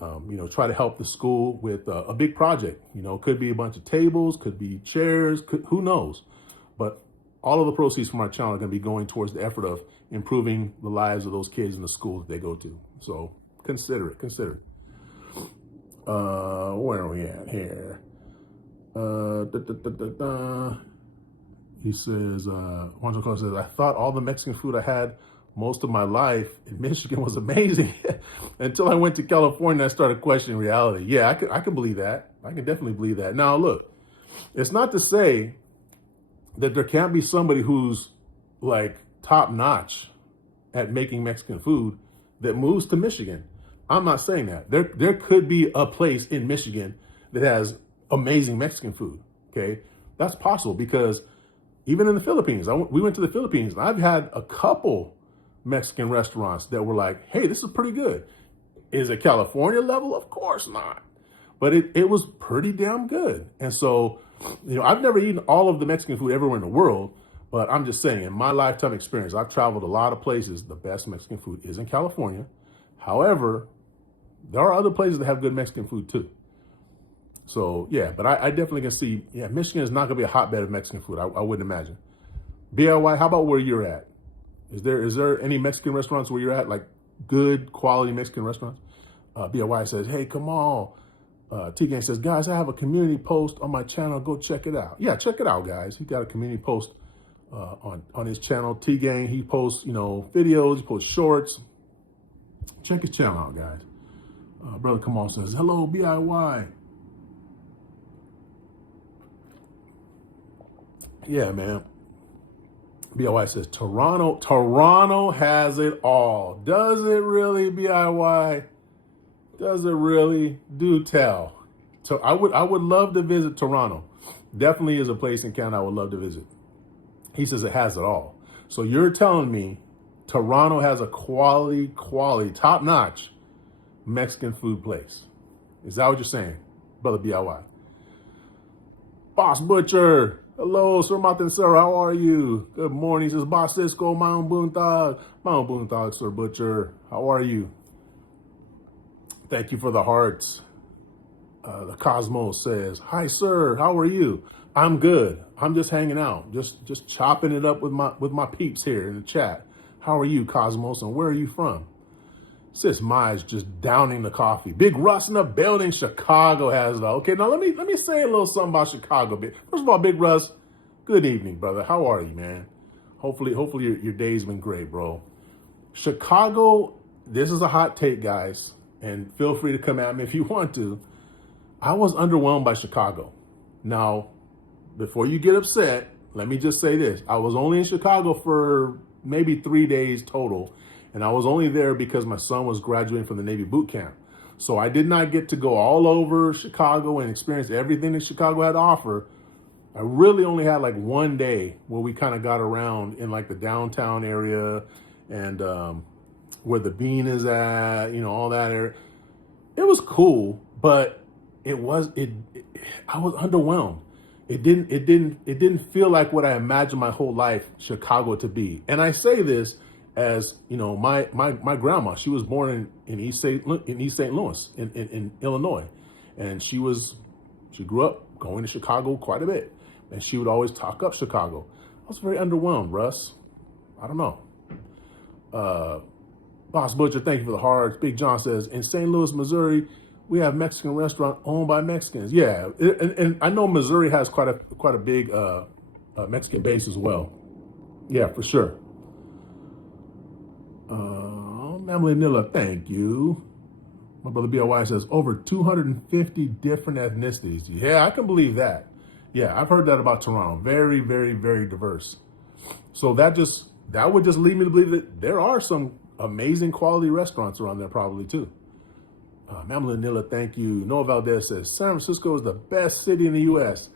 try to help the school with a big project. Could be a bunch of tables, could be chairs, who knows? But all of the proceeds from our channel are going to be going towards the effort of improving the lives of those kids in the school that they go to. So consider it. Where are we at here? He says, Juan Carlos says, I thought all the Mexican food I had most of my life in Michigan was amazing until I went to California and I started questioning reality. Yeah, I can believe that. I can definitely believe that. Now, look, it's not to say that there can't be somebody who's like top notch at making Mexican food that moves to Michigan. I'm not saying that. There could be a place in Michigan that has amazing Mexican food, okay? That's possible, because even in the Philippines, we went to the Philippines, and I've had a couple Mexican restaurants that were like, hey, this is pretty good. Is it California level? Of course not. But it was pretty damn good. And so, I've never eaten all of the Mexican food everywhere in the world, but I'm just saying, in my lifetime experience, I've traveled a lot of places. The best Mexican food is in California. However, there are other places that have good Mexican food too. So yeah, but I definitely can see, Michigan is not gonna be a hotbed of Mexican food. I wouldn't imagine. BLY, how about where you're at? Is there any Mexican restaurants where you're at, like good quality Mexican restaurants? BLY says, hey, come on. T-Gang says, guys, I have a community post on my channel. Go check it out. Yeah, check it out, guys. He got a community post on his channel. T-Gang, he posts, videos, he posts shorts. Check his channel out, guys. Brother Kamal says, hello, BIY. Yeah, man. BIY says, Toronto has it all. Does it really, BIY? Does it really? Do tell. So I would love to visit Toronto. Definitely is a place in Canada I would love to visit. He says it has it all. So you're telling me Toronto has a quality, top-notch Mexican food place. Is that what you're saying, Brother BIY? Boss Butcher. Hello, Sir Martin, sir. How are you? Good morning. He says, Boss Sisco, Mount Buntag, Sir Butcher. How are you? Thank you for the hearts. The Cosmos says, hi, sir. How are you? I'm good. I'm just hanging out, just chopping it up with my peeps here in the chat. How are you, Cosmos? And where are you from? Sis Mai's just downing the coffee. Big Russ in the building. Chicago has it all. Okay, now let me say a little something about Chicago. First of all, Big Russ, good evening, brother. How are you, man? Hopefully your day's been great, bro. Chicago, this is a hot take, guys, and feel free to come at me if you want to. I was underwhelmed by Chicago. Now, before you get upset, let me just say this. I was only in Chicago for maybe 3 days total. And I was only there because my son was graduating from the Navy boot camp. So I did not get to go all over Chicago and experience everything that Chicago had to offer. I really only had like 1 day where we kind of got around in like the downtown area and where the Bean is at, all that area. It was cool, but I was underwhelmed. It didn't feel like what I imagined my whole life Chicago to be. And I say this as my grandma, she was born in East St. Louis in Illinois, and she grew up going to Chicago quite a bit, and she would always talk up Chicago. I was very underwhelmed, Russ. I don't know. Boss Butcher, thank you for the hearts. Big John says, in St. Louis, Missouri, we have Mexican restaurant owned by Mexicans. Yeah, and I know Missouri has quite a big Mexican base as well. Yeah, for sure. Emily Nilla, thank you. My brother BLY says over 250 different ethnicities. Yeah, I can believe that. Yeah, I've heard that about Toronto. Very, very, very diverse. So that would just lead me to believe that there are some amazing quality restaurants around there probably too. Mamla Nilla, thank you. Noah Valdez says San Francisco is the best city in the U.S.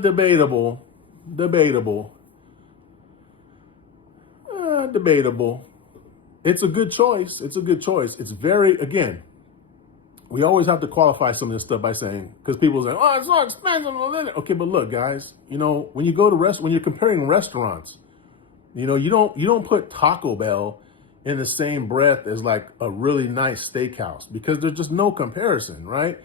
Debatable. It's a good choice. It's very, again, we always have to qualify some of this stuff by saying, because people say, oh, it's so expensive. Okay, but look, guys, when you go to when you're comparing restaurants, you don't put Taco Bell in the same breath as like a really nice steakhouse because there's just no comparison, right?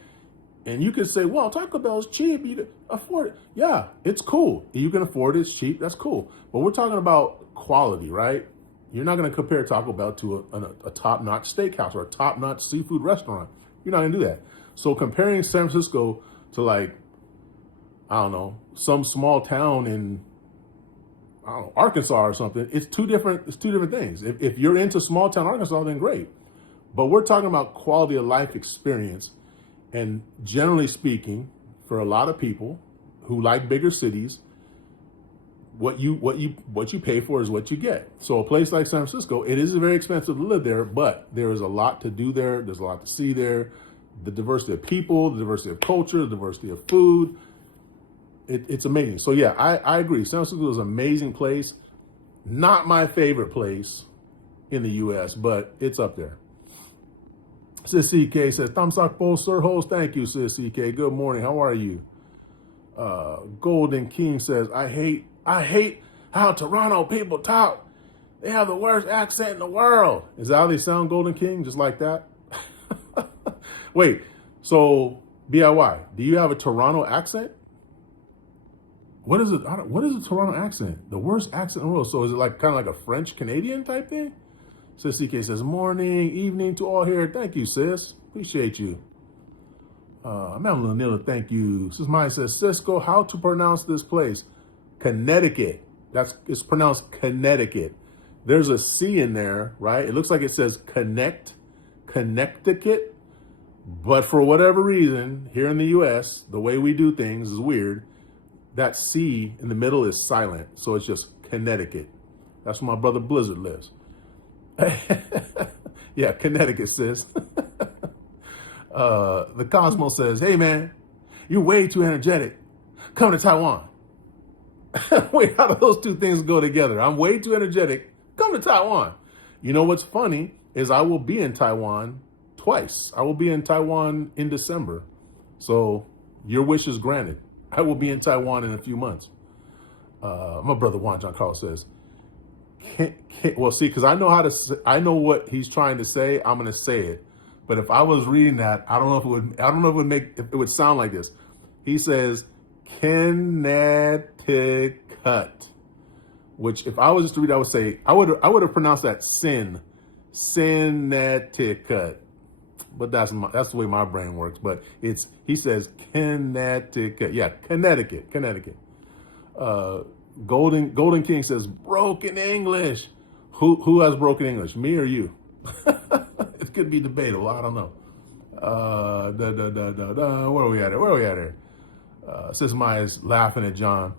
And you could say, well, Taco Bell is cheap. You can afford it. Yeah, it's cool. You can afford it. It's cheap. That's cool. But we're talking about quality, right? You're not going to compare Taco Bell to a top-notch steakhouse or a top-notch seafood restaurant. You're not going to do that. So comparing San Francisco to like, I don't know, some small town in, I don't know, Arkansas or something, it's two different things. If you're into small town Arkansas, then great. But we're talking about quality of life experience. And generally speaking, for a lot of people who like bigger cities, what you pay for is what you get. So a place like San Francisco, it is very expensive to live there, but there is a lot to do there. There's a lot to see there. The diversity of people, the diversity of culture, the diversity of food. It's amazing. So yeah, I agree. San Francisco is an amazing place. Not my favorite place in the U.S., but it's up there. Sis CK says, thumbs up, both sir host. Thank you, Sis CK. Good morning. How are you? Golden King says, I hate how Toronto people talk. They have the worst accent in the world. Is that how they sound, Golden King? Just like that? Wait, so BIY, do you have a Toronto accent? What is it? What is a Toronto accent? The worst accent in the world. So is it like kind of like a French Canadian type thing? Sis CK says, morning, evening to all here. Thank you, sis. Appreciate you. Madeline Nilla, thank you. Sis Maya says, Sisco, how to pronounce this place? Connecticut. It's pronounced Connecticut. There's a C in there, right? It looks like it says Connecticut. But for whatever reason, here in the U.S., the way we do things is weird. that C in the middle is silent. So it's just Connecticut. That's where my brother Blizzard lives. Yeah, Connecticut, sis. The Cosmos says, hey, man, you're way too energetic. Come to Taiwan. Wait, how do those two things go together? I'm way too energetic. Come to Taiwan. You know what's funny is I will be in Taiwan twice. I will be in Taiwan in December. So your wish is granted. I will be in Taiwan in a few months. My brother Juan John Carlos says, well, see, because I know what he's trying to say. I'm going to say it. But if I was reading that, I don't know if it would sound like this. He says, Connecticut, which if I was just to read, I would say, I would have pronounced that Connecticut. But that's the way my brain works. But he says Connecticut. Yeah, Connecticut. Golden King says broken English. Who has broken English? Me or you? It could be debatable. I don't know. Where are we at here? Sis Maya's laughing at John.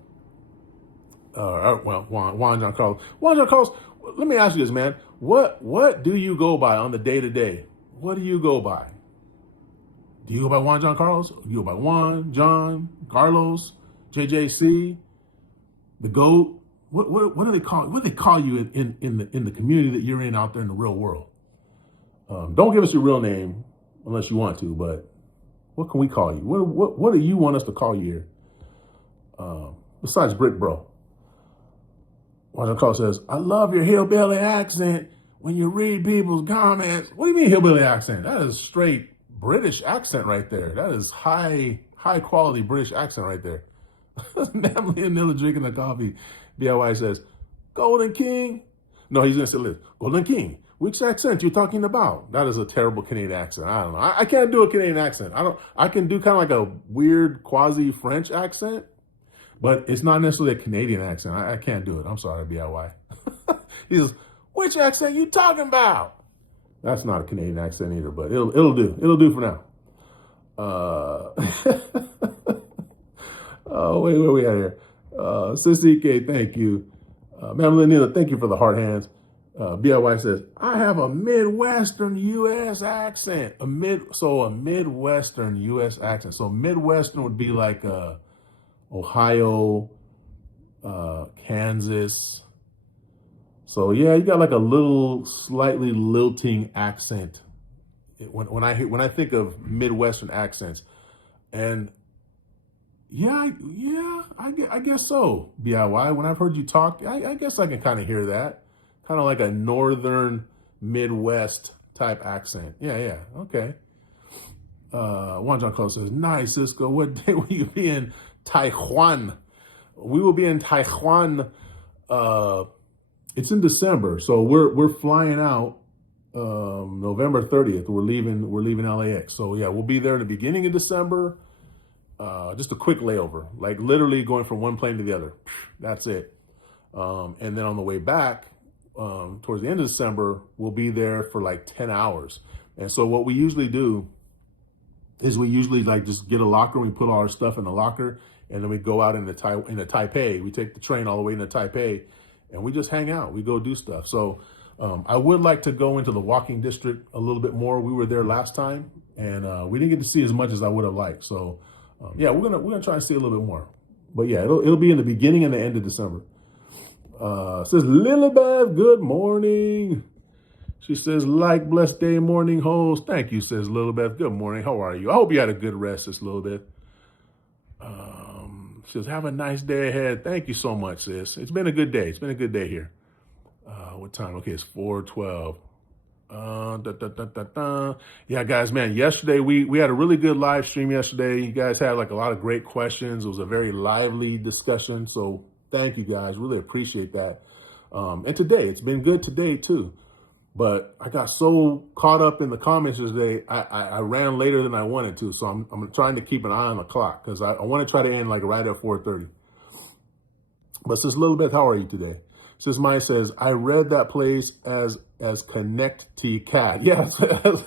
Juan John Carlos. Juan John Carlos, let me ask you this, man. What do you go by on the day-to-day? What do you go by? Do you go by Juan John Carlos? Do you go by Juan, John, Carlos, JJC, the GOAT? What do they call? What do they call you in the community that you're in out there in the real world? Don't give us your real name unless you want to. But what can we call you? What do you want us to call you here? Besides Brick Bro. Juan John Carlos says, "I love your hillbilly accent when you read people's comments." What do you mean hillbilly accent? That is straight British accent right there. That is high quality British accent right there. Namely and Nilla drinking the coffee. BIY says, Golden King. No, he's going to say, listen, Golden King, which accent you talking about? That is a terrible Canadian accent. I don't know. I can't do a Canadian accent. I can do kind of like a weird quasi French accent, but it's not necessarily a Canadian accent. I can't do it. I'm sorry, BIY. He says, which accent you talking about? That's not a Canadian accent either, but it'll do. It'll do for now. Oh, wait, where we at here? Sissy K, thank you. Ma'am Lenina, thank you for the heart hands. BIY says, I have a Midwestern U.S. accent. A Midwestern U.S. accent. So Midwestern would be like Ohio, Kansas. So yeah, you got like a little slightly lilting accent when I think of Midwestern accents. And yeah, I guess so, BIY. When I've heard you talk, I guess I can kind of hear that. Kind of like a northern Midwest type accent. Yeah, okay. Juan John Close says, nice, Sisco. What day will you be in Taiwan? We will be in Taiwan. It's in December, so we're flying out November 30th. We're leaving LAX. So yeah, we'll be there in the beginning of December. Just a quick layover, like literally going from one plane to the other. That's it. And then on the way back, towards the end of December, we'll be there for like 10 hours. And so what we usually do is we usually like just get a locker. We put all our stuff in the locker, and then we go out into Taipei. We take the train all the way into Taipei, and we just hang out. We go do stuff. So I would like to go into the walking district a little bit more. We were there last time, and we didn't get to see as much as I would have liked. So yeah, we're gonna try and see a little bit more. But yeah, it'll be in the beginning and the end of December. Says Lilibeth, good morning. She says, like blessed day morning host. Thank you, says Lilibeth. Good morning. How are you? I hope you had a good rest, sis Lilibeth. She says, have a nice day ahead. Thank you so much, sis. It's been a good day. It's been a good day here. What time? Okay, it's 4:12. Yeah, guys, man, yesterday we had a really good live stream yesterday. You guys had like a lot of great questions. It was a very lively discussion. So thank you guys. Really appreciate that. And today, it's been good today too. But I got so caught up in the comments today, I ran later than I wanted to. So I'm trying to keep an eye on the clock because I want to try to end like right at 4:30. But Sis Lilibeth, how are you today? Sis Maya says, I read that place as Connect T Cat. Yeah,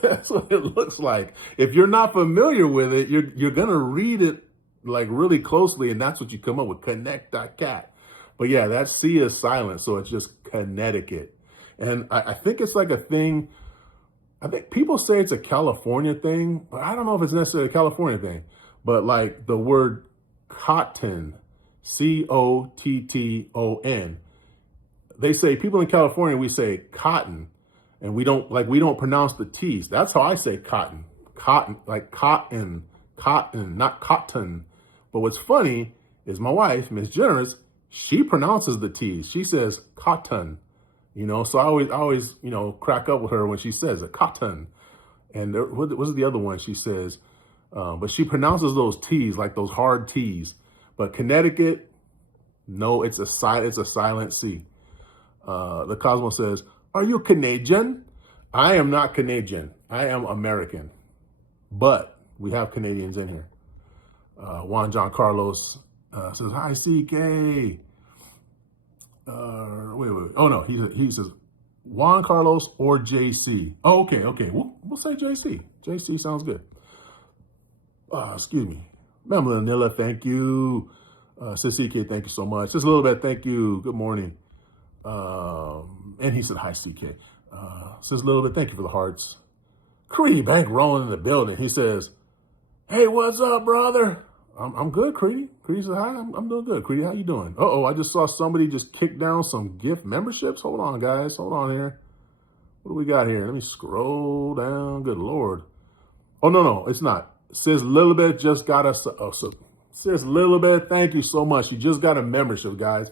that's what it looks like. If you're not familiar with it, you're gonna read it like really closely, and that's what you come up with, connect.cat. But yeah, that C is silent, so it's just Connecticut. And I think it's like a thing, I think people say it's a California thing, but I don't know if it's necessarily a California thing. But like the word cotton, Cotton, they say, people in California, we say cotton, and we don't pronounce the T's. That's how I say cotton, like cotton, not cotton. But what's funny is my wife, Miss Generous, she pronounces the T's. She says cotton, so I always, crack up with her when she says it, cotton. And what was the other one she says? But she pronounces those T's, like those hard T's. But Connecticut, no, it's a silent C. The Cosmo says, are you Canadian? I am not Canadian. I am American. But we have Canadians in here. Juan John Carlos says, hi, CK. Wait. Oh, no, he says, Juan Carlos or JC. Oh, okay. We'll say JC. JC sounds good. Excuse me. Mamla Nilla, thank you. Says CK, thank you so much. Just a little bit, thank you. Good morning. And he said, hi, CK. Says a little bit, thank you for the hearts. Creedy Bank rolling in the building. He says, hey, what's up, brother? I'm good, Creedy. Creedy says, hi, I'm doing good. Creedy, how you doing? Uh-oh, I just saw somebody just kick down some gift memberships. Hold on, guys. Hold on here. What do we got here? Let me scroll down. Good Lord. Oh, no, it's not. Says Lilibet just got us. Says Lilibet, thank you so much. You just got a membership, guys.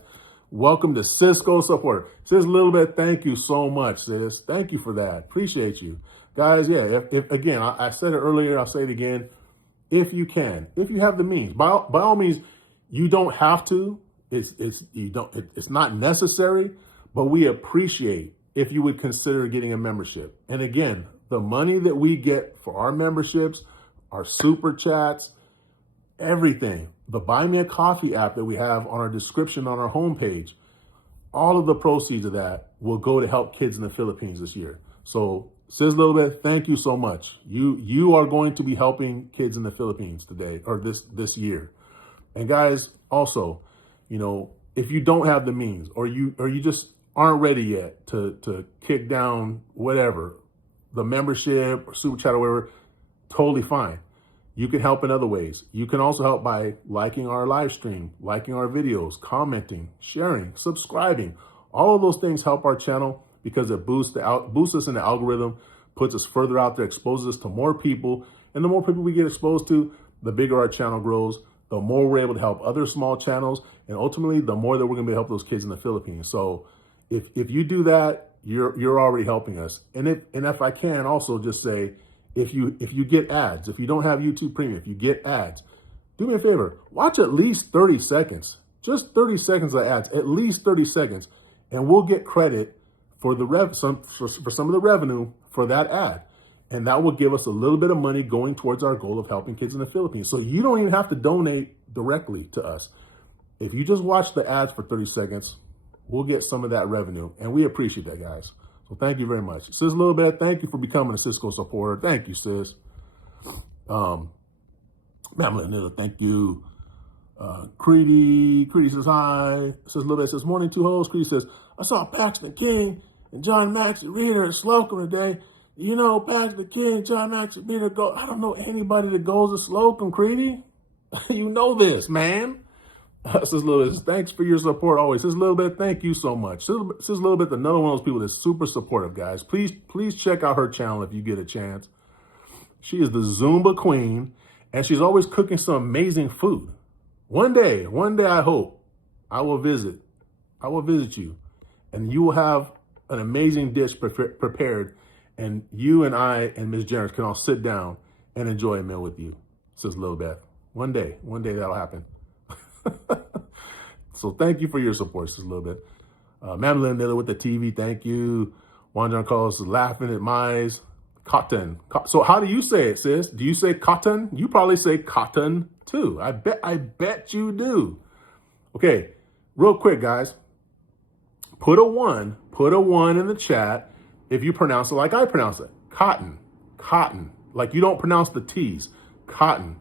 Welcome to Sisco Support. Says Lilibet, thank you so much, sis. Thank you for that. Appreciate you. Guys, yeah, if again, I said it earlier, I'll say it again. If you can, if you have the means, by all means, you don't have to. It's not necessary, but we appreciate if you would consider getting a membership. And again, the money that we get for our memberships, our super chats, everything, the Buy Me a Coffee app that we have on our description on our homepage, all of the proceeds of that will go to help kids in the Philippines this year. So, says a little bit, thank you so much. You are going to be helping kids in the Philippines today, or this year. And guys, also, if you don't have the means, or you just aren't ready yet to kick down whatever, the membership or super chat or whatever, totally fine. You can help in other ways. You can also help by liking our live stream, liking our videos, commenting, sharing, subscribing. All of those things help our channel because it boosts us in the algorithm, puts us further out there, exposes us to more people. And the more people we get exposed to, the bigger our channel grows, the more we're able to help other small channels. And ultimately, the more that we're going to be help those kids in the Philippines. So if you do that, you're already helping us. And if I can also just say, if you get ads, if you don't have YouTube Premium, if you get ads, do me a favor, watch at least 30 seconds, just 30 seconds of ads, at least 30 seconds, and we'll get credit for some of the revenue for that ad. And that will give us a little bit of money going towards our goal of helping kids in the Philippines. So you don't even have to donate directly to us. If you just watch the ads for 30 seconds, we'll get some of that revenue. And we appreciate that, guys. So thank you very much. Sis a little bit, thank you for becoming a Sisco supporter. Thank you, sis. Mamla, thank you. Creedy says hi. Says a little bit, says morning two hoes. Creedy says, I saw Paxton King and John Max Reader at Slocum today. Paxton King, John Max Reader go. I don't know anybody that goes to Slocum, Creedy. You know this, man. Says a little bit, thanks for your support always. Says a little bit, thank you so much. Says a little bit, another one of those people that's super supportive, guys. Please check out her channel if you get a chance. She is the Zumba queen, and she's always cooking some amazing food. One day, I hope I will visit you, and you will have an amazing dish prepared, and you and I and Ms. Jarrett can all sit down and enjoy a meal with you, says Lil Beth. One day that'll happen. So thank you for your support, says Lil Beth. Madeline Miller with the TV, thank you. Juan John Carlos is laughing at Mize. Cotton. So how do you say it, sis? Do you say cotton? You probably say cotton too. I bet you do. Okay, real quick, guys. Put a one in the chat if you pronounce it like I pronounce it. Cotton. Like you don't pronounce the T's. Cotton.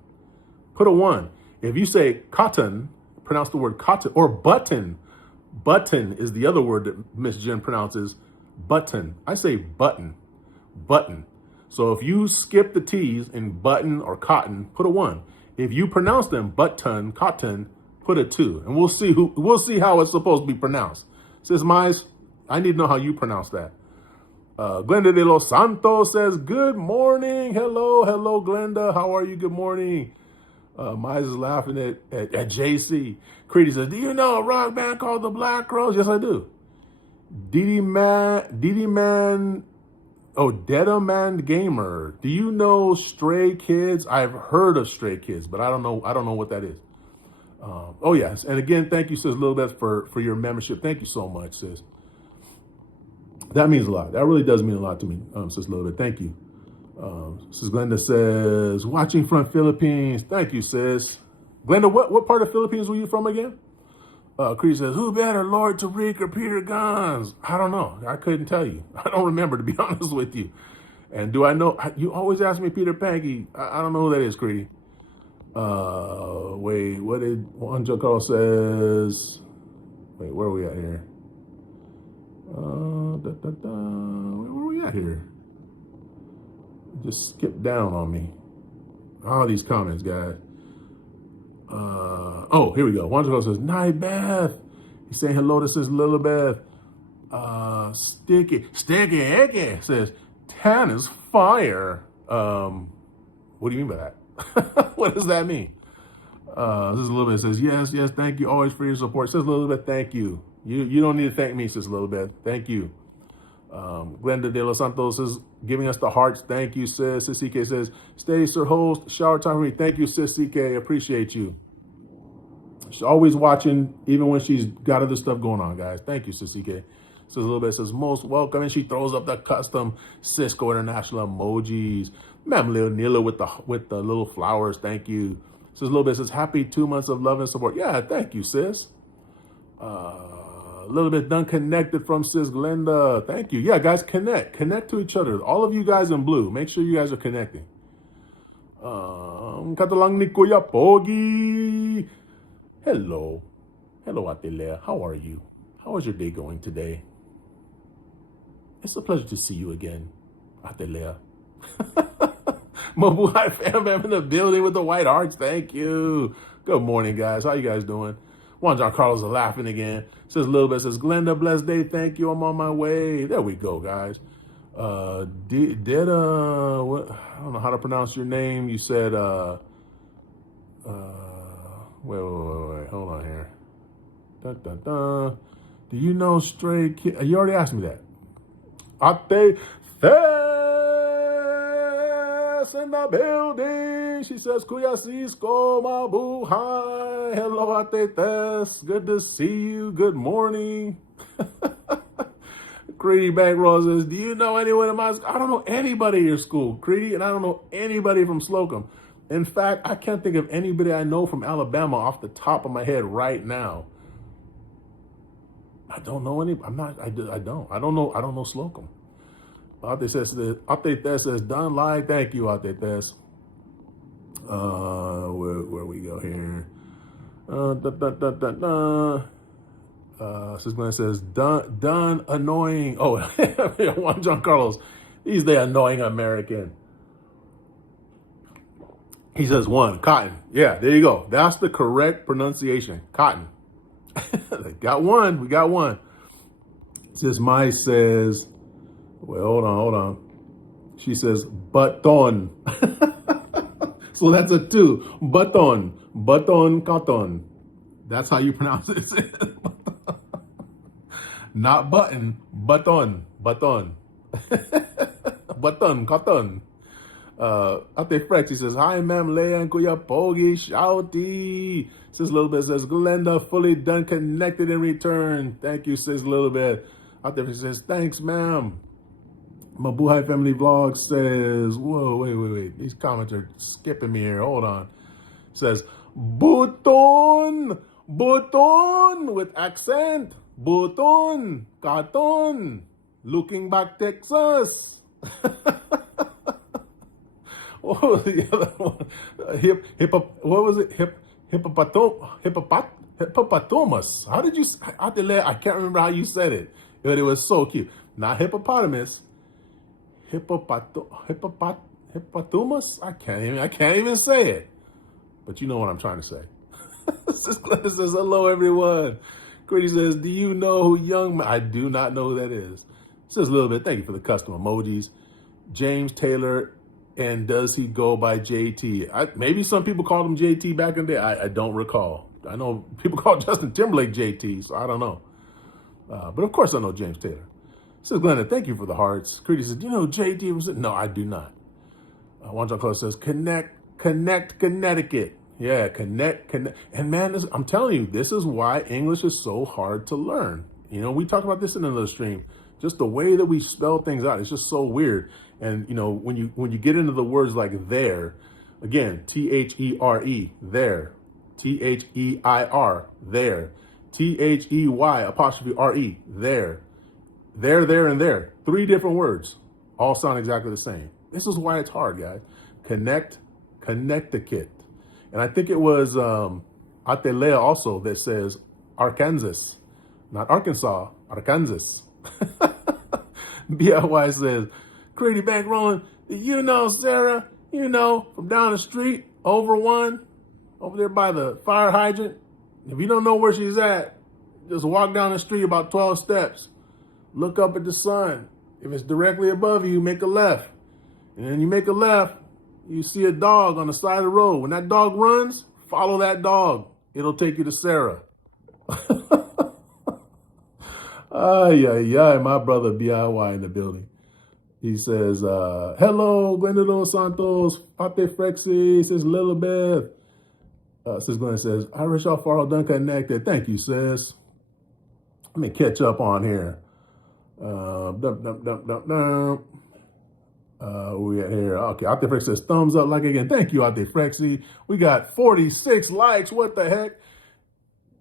Put a one. If you say cotton, pronounce the word cotton, or button. Button is the other word that Miss Jen pronounces button. I say button, button. So if you skip the T's in button or cotton, put a 1. If you pronounce them button, cotton, put a 2. And we'll see how it's supposed to be pronounced. Says Mize, I need to know how you pronounce that. Glenda de los Santos says, good morning. Hello, Glenda. How are you? Good morning. Mize is laughing at JC. Creedy says, do you know a rock band called the Black Crowes? Yes, I do. Didi Man, Deda Man Gamer. Do you know Stray Kids? I've heard of Stray Kids, but I don't know what that is. Oh yes, and again, thank you, sis Little Beth, for your membership. Thank you so much, sis. That means a lot. That really does mean a lot to me, sis Little Beth. Thank you. Sis Glenda says, watching from Philippines. Thank you, sis. Glenda, what part of Philippines were you from again? Creed says, who better, Lord Tariq or Peter Gons? I don't know. I couldn't tell you. I don't remember, to be honest with you. And do I know? You always ask me Peter Panky. I don't know who that is, Creedy. Wait, what did Juan Carl says? Wait, where are we at here? Where are we at here? Just skip down on me. All these comments, guys. Here we go. Juan Carl says, Night Beth. He's saying hello to sis Lil Beth. Sticky Icky says, tan is fire. What do you mean by that? What does that mean? Sis Lil Beth says, yes, thank you always for your support. Sis Lil Beth, thank you. You don't need to thank me, Sis Lil Beth. Thank you. Glenda de los Santos is giving us the hearts. Thank you, sis. Sis CK says, stay, sir host. Shower time for me. Thank you, sis CK. Appreciate you. She's always watching, even when she's got other stuff going on, guys. Thank you, sis CK. Sis Lil Beth says, most welcome. And she throws up the custom Sisco International emojis. Ma'am Lil Nila with the little flowers. Thank you. Sis Lil Beth says, happy 2 months of love and support. Yeah, thank you, sis. A little bit done connected from sis Glenda. Thank you. Yeah, guys, connect to each other. All of you guys in blue, make sure you guys are connecting. Katalang ni Kuya Pogi. Hello, Atelea. How are you? How is your day going today? It's a pleasure to see you again, Atelea. Mabuhay fam in the building with the white hearts. Thank you. Good morning, guys. How you guys doing? Juan John Carlos is laughing again. Says Lil Bit, says, Glenda, blessed day. Thank you. I'm on my way. There we go, guys. What, I don't know how to pronounce your name. You said, wait. Hold on here. Do you know Stray Kid? You already asked me that. Ate Thes in the building. She says, Kuya Sisco, mabuhay. Hello, Ate Thes. Good to see you. Good morning. Creedy Bankroll says, do you know anyone in my school? I don't know anybody at your school, Creedy, and I don't know anybody from Slocum. In fact, I can't think of anybody I know from Alabama off the top of my head right now. I don't know any. I don't know Slocum. Ate Thes says, done live. Thank you, Ate Thes. Where we go here? Sis says, done annoying. Oh, Juan John Carlos. He's the annoying American. He says, one, cotton. Yeah, there you go. That's the correct pronunciation. Cotton. We got one. Sis Mai says, well, hold on. She says, baton. So that's a 2. Baton, cotton. That's how you pronounce it. Not button, baton. Baton, cotton. Ate Frex, he says, hi, ma'am, Leia and Kuya Pogi, shouty. Sis Little Bit says, Glenda, fully done, connected in return. Thank you, sis Little Bit. Ate Frex says, thanks, ma'am. Mabuhay Family Vlog says, whoa, wait. These comments are skipping me here. Hold on. Says, buton with accent. Buton, carton. Looking back, Texas. What was the other one? What was it? hippopotamus. How did you, I can't remember how you said it, but it was so cute. Not hippopotamus, hippopotamus. I can't even say it, but you know what I'm trying to say. Glenda says, hello, everyone. Grady says, do you know who Young Man? I do not know who that is. Says a little bit. Thank you for the custom emojis. James Taylor, and does he go by JT? Maybe some people called him JT back in the day. I don't recall. I know people call Justin Timberlake JT, so I don't know. But of course I know James Taylor. Says Glenda, thank you for the hearts. Grady says, you know JT was it? No, I do not. Juan Close says, connect, Connecticut. Yeah, connect. And man, I'm telling you, this is why English is so hard to learn. You know, we talked about this in another stream. Just the way that we spell things out, it's just so weird. And you know, when you get into the words like there, again, THERE, there, THEIR, there, THEY''RE, there, there, and there. 3 different words, all sound exactly the same. This is why it's hard, guys. Connecticut. And I think it was Atelea also that says Arkansas, not Arkansas, Arkansas. BIY says, Grady Bank rolling, you know, Sarah, you know, from down the street, over there by the fire hydrant. If you don't know where she's at, just walk down the street about 12 steps. Look up at the sun. If it's directly above you, make a left. And then you make a left, you see a dog on the side of the road. When that dog runs, follow that dog. It'll take you to Sarah. Ay, my brother BIY in the building. He says, hello, Glenda Dos Santos, Ate Frexy, says Lilibeth. Sis Glenda says, Irish Alfaro done connected. Thank you, sis. Let me catch up on here. We at here. Okay, Ate Frexy says, thumbs up like again. Thank you, Ate Frexy. We got 46 likes. What the heck?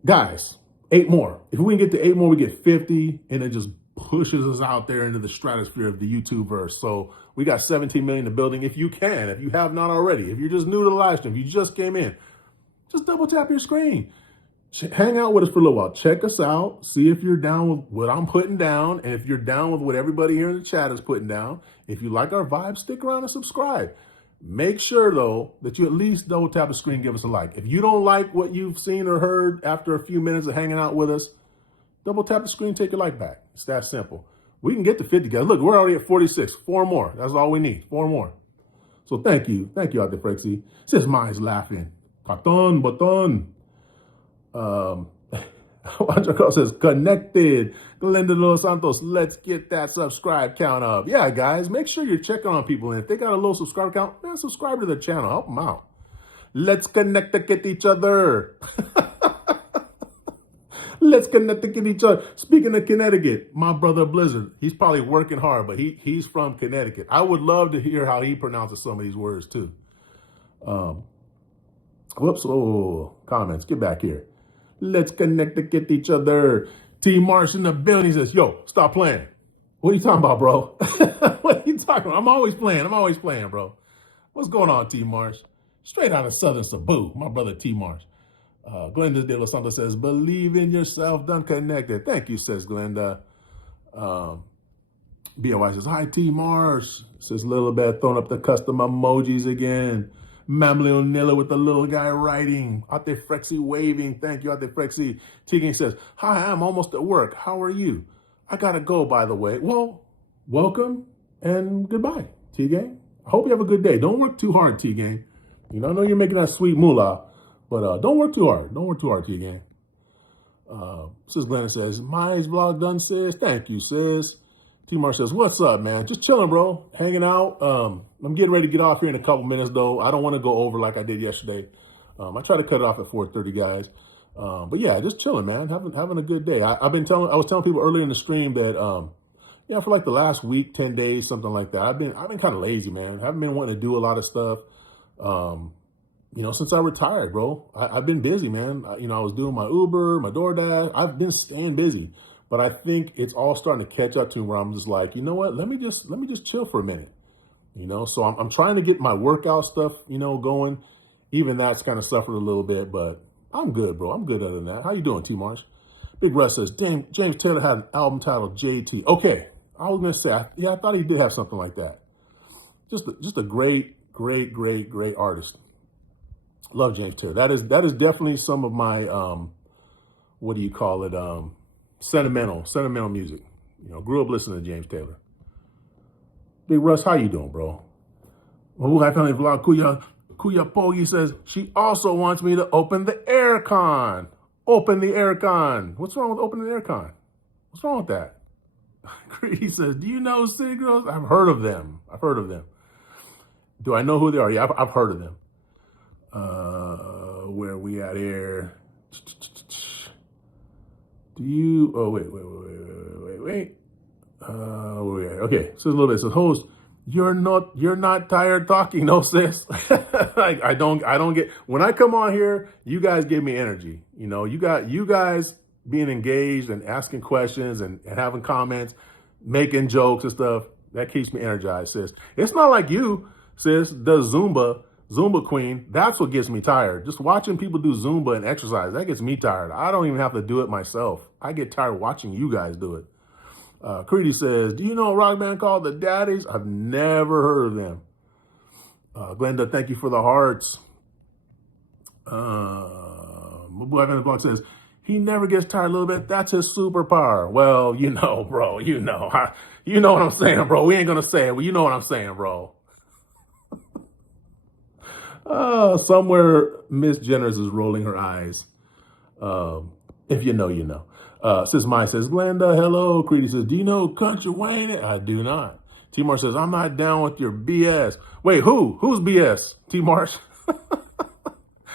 Guys, 8 more. If we can get to 8 more, we get 50, and it just pushes us out there into the stratosphere of the YouTube verse. So we got 17 million in the building. If you have not already, if you're just new to the live stream, if you just came in, just double tap your screen. Hang out with us for a little while. Check us out. See if you're down with what I'm putting down, and if you're down with what everybody here in the chat is putting down. If you like our vibe, stick around and subscribe. Make sure, though, that you at least double tap the screen, give us a like. If you don't like what you've seen or heard after a few minutes of hanging out with us, double tap the screen, take your like back. It's that simple. We can get to 50, guys. Look, we're already at 46. 4 more. That's all we need. 4 more. So thank you. Thank you, Ate Frexy. Says mine's laughing. Baton. Andrew says, connected. Glenda Los Santos, let's get that subscribe count up. Yeah, guys, make sure you're checking on people. And if they got a low subscriber count, man, subscribe to their channel. Help them out. Let's connect to get each other. Let's connect to get each other. Speaking of Connecticut, my brother Blizzard, he's probably working hard, but he's from Connecticut. I would love to hear how he pronounces some of these words, too. Whoops. Oh, comments. Get back here. Let's connect to get each other. T. Marsh in the building says, yo, stop playing. What are you talking about, bro? What are you talking about? I'm always playing, bro. What's going on, T. Marsh? Straight out of Southern Cebu, my brother T. Marsh. Glenda De Los Santos says, believe in yourself, done connected. Thank you, says Glenda. BOI says, hi, T. Marsh. Says Lilibeth, throwing up the custom emojis again. Mamley O'Neill with the little guy writing. Ate Frexy waving. Thank you, Ate Frexy. T-Gang says, hi, I'm almost at work. How are you? I gotta go, by the way. Well, welcome and goodbye, T-Gang. I hope you have a good day. Don't work too hard, T-Gang. You know, I know you're making that sweet moolah, but don't work too hard. Don't work too hard, T-Gang. Sis Glenn says, My's vlog done, sis. Thank you, sis. T-Mar says, what's up, man? Just chilling, bro. Hanging out. I'm getting ready to get off here in a couple minutes, though. I don't want to go over like I did yesterday. I try to cut it off at 4:30, guys. But yeah, just chilling, man. Having a good day. I was telling people earlier in the stream that, for like the last week, 10 days, something like that. I've been kind of lazy, man. I haven't been wanting to do a lot of stuff. Since I retired, bro. I've been busy, man. I was doing my Uber, my DoorDash. I've been staying busy. But I think it's all starting to catch up to me where I'm just like, you know what? Let me just chill for a minute. So I'm trying to get my workout stuff, going. even that's kind of suffered a little bit, but I'm good, bro. I'm good other than that. How you doing, T. Marsh? Big Russ says, James Taylor had an album titled JT. Okay, I was going to say, I thought he did have something like that. Just a great artist. Love James Taylor. That is definitely some of my, what do you call it, sentimental music. You know, grew up listening to James Taylor. Big Russ, how you doing, bro? Well, I found a vlog. Kuya Pogi says, she also wants me to open the aircon. Open the aircon. What's wrong with opening the aircon? What's wrong with that? He says, do you know City Girls? I've heard of them. Do I know who they are? Yeah, I've heard of them. Where are we at here? Do you, oh, wait. Where we at? Okay, says a little bit. It says, host, you're not tired talking, no sis. Like, I don't get, when I come on here, you guys give me energy. You know, you guys being engaged and asking questions and having comments, making jokes and stuff, that keeps me energized, sis. It's not like you, sis, does Zumba queen. That's what gets me tired. Just watching people do Zumba and exercise, that gets me tired. I don't even have to do it myself. I get tired watching you guys do it. Creedy says, do you know a rock band called The Daddies? I've never heard of them. Glenda, thank you for the hearts. My boy Evan the Block says, he never gets tired a little bit. That's his superpower. Well, you know, bro, you know what I'm saying, bro. We ain't going to say it. Well, you know what I'm saying, bro. Somewhere Miss Jenners is rolling her eyes. If you know, you know. Sis Mai says, Glenda, hello. Creedy says, do you know Country Wayne? I do not. T. Marsh says, I'm not down with your BS. Wait, who? Who's BS? T. Marsh?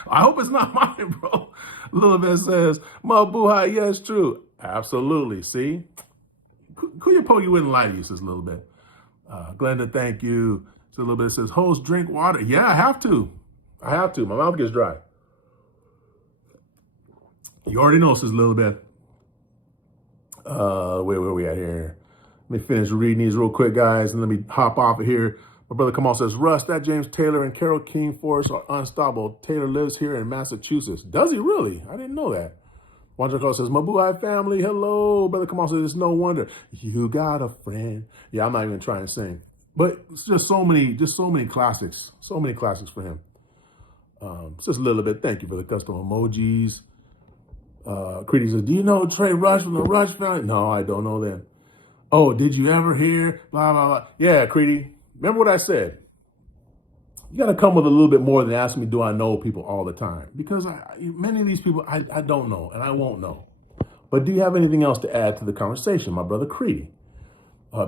I hope it's not mine, bro. Lilibet says, Mabuhay, yes, true. Absolutely. See? Kuyapo, you wouldn't lie to you, says Lilibet. Glenda, thank you. So Lilibet says, host, drink water. Yeah, I have to. My mouth gets dry. You already know, says Lilibet. Where are we at here? Let me finish reading these real quick, guys, and let me hop off of here. My brother Kamal says, Russ, that James Taylor and Carole King force are unstoppable. Taylor lives here in Massachusetts. Does he really? I didn't know that. Wandra says, Mabuhay family, hello. Brother Kamal says, it's no wonder. You got a friend. Yeah, I'm not even trying to sing. But it's just so many classics. So many classics for him. Just a little bit. Thank you for the custom emojis. Creedy says, do you know Trey Rush from the Rush family? No, I don't know them. Oh, did you ever hear? Blah, blah, blah. Yeah, Creedy. Remember what I said. You got to come with a little bit more than asking me, do I know people all the time? Because many of these people, I don't know, and I won't know. But do you have anything else to add to the conversation, my brother Creedy?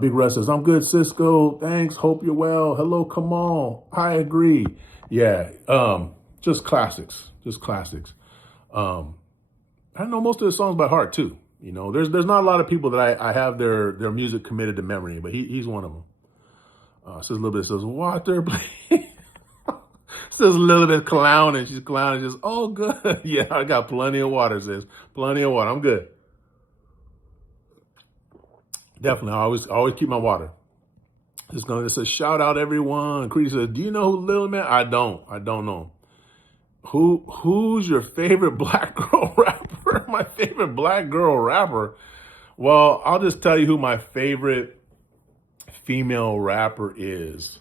Big Russ says, I'm good, Cisco. Thanks. Hope you're well. Hello, Kamal. I agree. Yeah, just classics. I know most of the songs by heart, too. You know, there's not a lot of people that I have their music committed to memory, but he's one of them. Says a little bit, says, water, please. Says a little bit clowning. She's clowning. Just, oh, good. Yeah, I got plenty of water, sis. Plenty of water. I'm good. Definitely. I always keep my water. Just gonna say, shout out everyone. Creedy says, do you know who Lil Man? I don't know. Who's your favorite black girl rapper? My favorite black girl rapper? Well, I'll just tell you who my favorite female rapper is.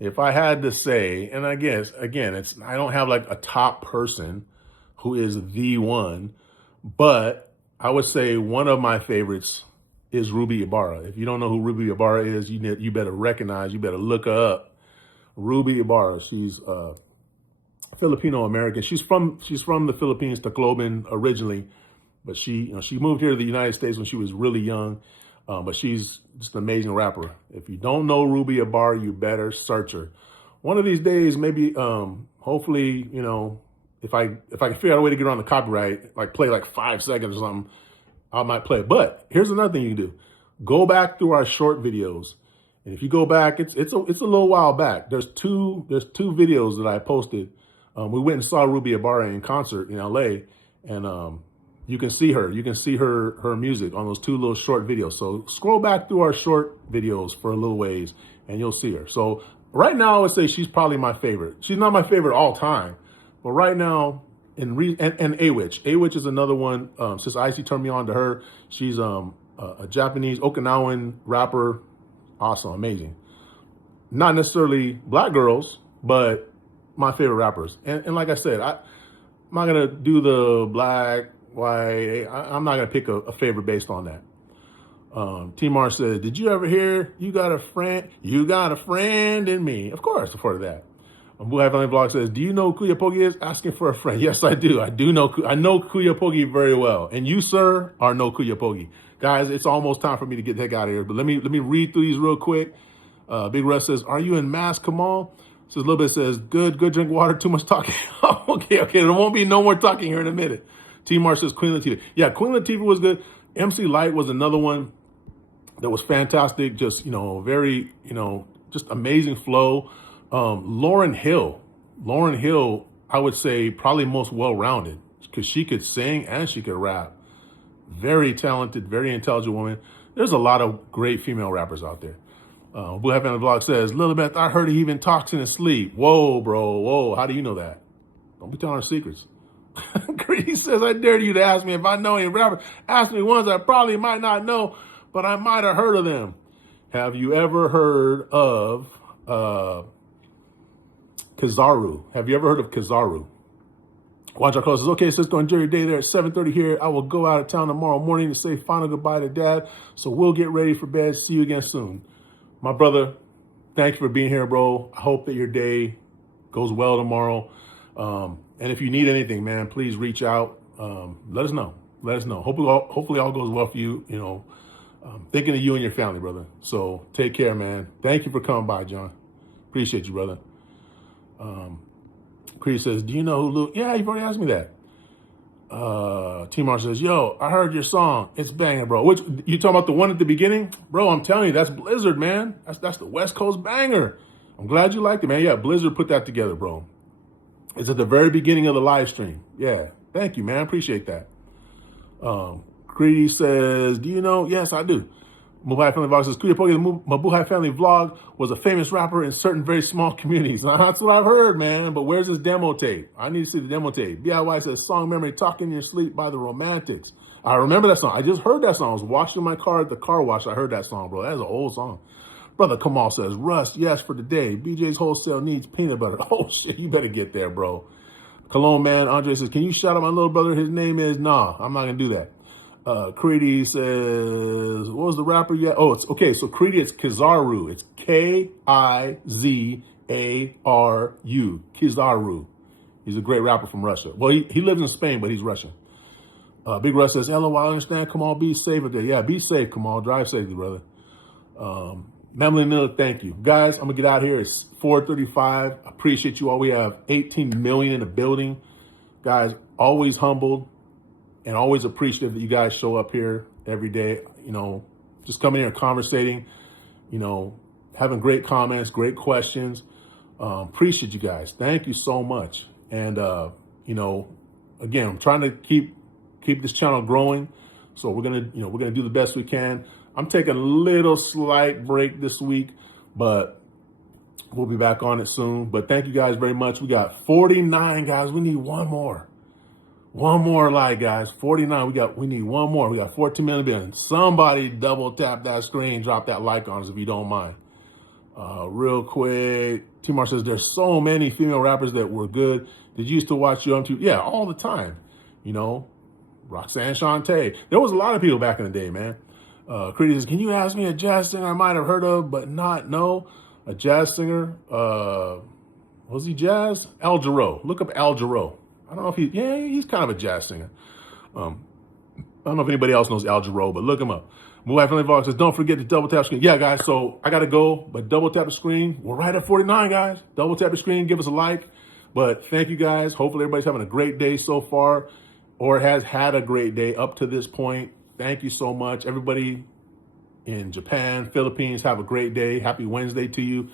If I had to say, and I guess, again, I don't have like a top person who is the one, but I would say one of my favorites is Ruby Ibarra. If you don't know who Ruby Ibarra is, you better look her up. Ruby Ibarra, she's Filipino American. She's from the Philippines, Tacloban originally, but she moved here to the United States when she was really young. But she's just an amazing rapper. If you don't know Ruby Ibarra, you better search her. One of these days, maybe, hopefully, if I can figure out a way to get her on the copyright, like play like 5 seconds or something, I might play it. But here's another thing you can do: go back through our short videos, and if you go back, it's a little while back. There's two videos that I posted. We went and saw Ruby Ibarra in concert in LA, and you can see her. You can see her music on those two little short videos. So scroll back through our short videos for a little ways, and you'll see her. So right now, I would say she's probably my favorite. She's not my favorite all time, But right now, and A-Witch is another one. Since Icy turned me on to her, she's a Japanese Okinawan rapper. Awesome, amazing. Not necessarily black girls, but my favorite rappers. And like I said, I'm not gonna do the black, white. I'm not gonna pick a favorite based on that. T-Mar says, did you ever hear you got a friend? You got a friend in me. Of course, I've heard of that. Blue Hat Family Vlog says, do you know who Kuya Pogi is? Asking for a friend. Yes, I do. I know Kuya Pogi very well. And you, sir, are no Kuya Pogi. Guys, it's almost time for me to get the heck out of here. But let me read through these real quick. Big Russ says, are you in Mass, Kamal? Says a little bit, says, good, drink water, too much talking. okay, there won't be no more talking here in a minute. T-Mar says, Queen Latifah. Yeah, Queen Latifah was good. MC Light was another one that was fantastic. Just, very, just amazing flow. Lauryn Hill, I would say probably most well-rounded because she could sing and she could rap. Very talented, very intelligent woman. There's a lot of great female rappers out there. Blue Hat Family Vlog says, Lil Beth, I heard he even talks in his sleep. Whoa, bro, whoa. How do you know that? Don't be telling our secrets. Greedy says, I dare you to ask me if I know any rappers. Ask me ones I probably might not know, but I might have heard of them. Have you ever heard of Kizaru? Have you ever heard of Kizaru? Watch our close says, okay, Sisco and Jerry Day there at 7:30 here. I will go out of town tomorrow morning to say final goodbye to Dad. So we'll get ready for bed. See you again soon. My brother, thank you for being here, bro. I hope that your day goes well tomorrow. And if you need anything, man, please reach out. Let us know. Hopefully all goes well for you. Thinking of you and your family, brother. So take care, man. Thank you for coming by, John. Appreciate you, brother. Creed says, do you know who Lou? Yeah, you've already asked me that. T-Mar says, yo, I heard your song. It's banging, bro. Which, you talking about the one at the beginning? Bro, I'm telling you, that's Blizzard, man. That's the West Coast banger. I'm glad you liked it, man. Yeah, Blizzard put that together, bro. It's at the very beginning of the live stream. Yeah, thank you, man. Appreciate that. Creedy says, do you know? Yes, I do. Mabuhay Family Vlog says, Kuya Pogi, the Mabuhay Family Vlog was a famous rapper in certain very small communities. That's what I've heard, man. But where's his demo tape? I need to see the demo tape. DIY says, song memory, Talking in Your Sleep by the Romantics. I remember that song. I just heard that song. I was washing my car at the car wash. I heard that song, bro. That is an old song. Brother Kamal says, Russ, yes, for the day. BJ's Wholesale needs peanut butter. Oh, shit, you better get there, bro. Cologne Man, Andre says, can you shout out my little brother? His name is, nah, I'm not going to do that. Creedy says, what was the rapper yet? Oh, it's okay. So Creedy, it's Kizaru. It's Kizaru. Kizaru. He's a great rapper from Russia. Well, he lives in Spain, but he's Russian. Big Russ says, hello, I understand. Come on, be safe out there. Yeah, be safe. Come on, drive safely, brother. Memley Miller, thank you. Guys, I'm going to get out here. It's 4:35. I appreciate you all. We have 18 million in the building. Guys, always humbled. And always appreciative that you guys show up here every day, just coming here and conversating, having great comments, great questions. Appreciate you guys. Thank you so much. And, again, I'm trying to keep this channel growing. So we're going to do the best we can. I'm taking a little slight break this week, but we'll be back on it soon. But thank you guys very much. We got 49 guys. We need one more. One more like, guys. 49. We need one more. We got 14 million. Somebody double tap that screen, drop that like on us if you don't mind. Real quick. T-Mar says there's so many female rappers that were good. Did you used to watch you on TV? Yeah, all the time. Roxanne Shante. There was a lot of people back in the day, man. Creedy says, can you ask me a jazz singer I might have heard of, but not know? A jazz singer? Was he jazz? Al Jarreau. Look up Al Jarreau. I don't know if he's kind of a jazz singer. I don't know if anybody else knows Al Jarreau, but look him up. Moonlight Family Vlog says, don't forget to double tap screen. Yeah, guys, so I got to go, but double tap the screen. We're right at 49, guys. Double tap the screen, give us a like. But thank you, guys. Hopefully everybody's having a great day so far or has had a great day up to this point. Thank you so much. Everybody in Japan, Philippines, have a great day. Happy Wednesday to you.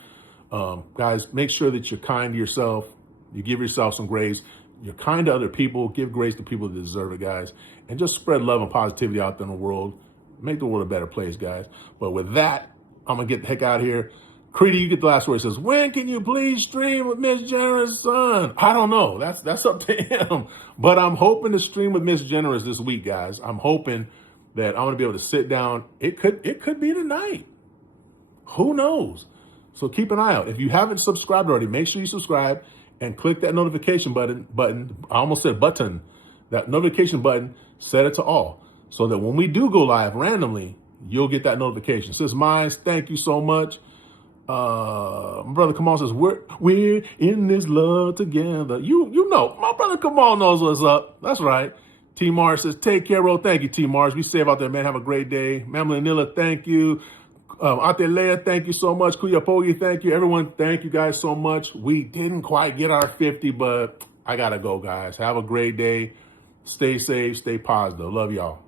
Guys, make sure that you're kind to yourself. You give yourself some grace. You're kind to other people. Give grace to people that deserve it, guys. And just spread love and positivity out there in the world. Make the world a better place, guys. But with that, I'm going to get the heck out of here. Creedy, you get the last word. It says, when can you please stream with Miss Generous' son? I don't know. That's up to him. But I'm hoping to stream with Miss Generous this week, guys. I'm hoping that I'm going to be able to sit down. It could be tonight. Who knows? So keep an eye out. If you haven't subscribed already, make sure you subscribe and click that notification button. I almost said button. That notification button, set it to all. So that when we do go live randomly, you'll get that notification. Sis Mines, thank you so much. My brother Kamal says, we're in this love together. You know, my brother Kamal knows what's up. That's right. T Mars says, take care, bro. Thank you, T Mars. Be safe out there, man. Have a great day. Mamla Nilla, thank you. Atelea, thank you so much. Kuyapogi, thank you. Everyone, thank you guys so much. We didn't quite get our 50, but I gotta go, guys. Have a great day. Stay safe, stay positive. Love y'all.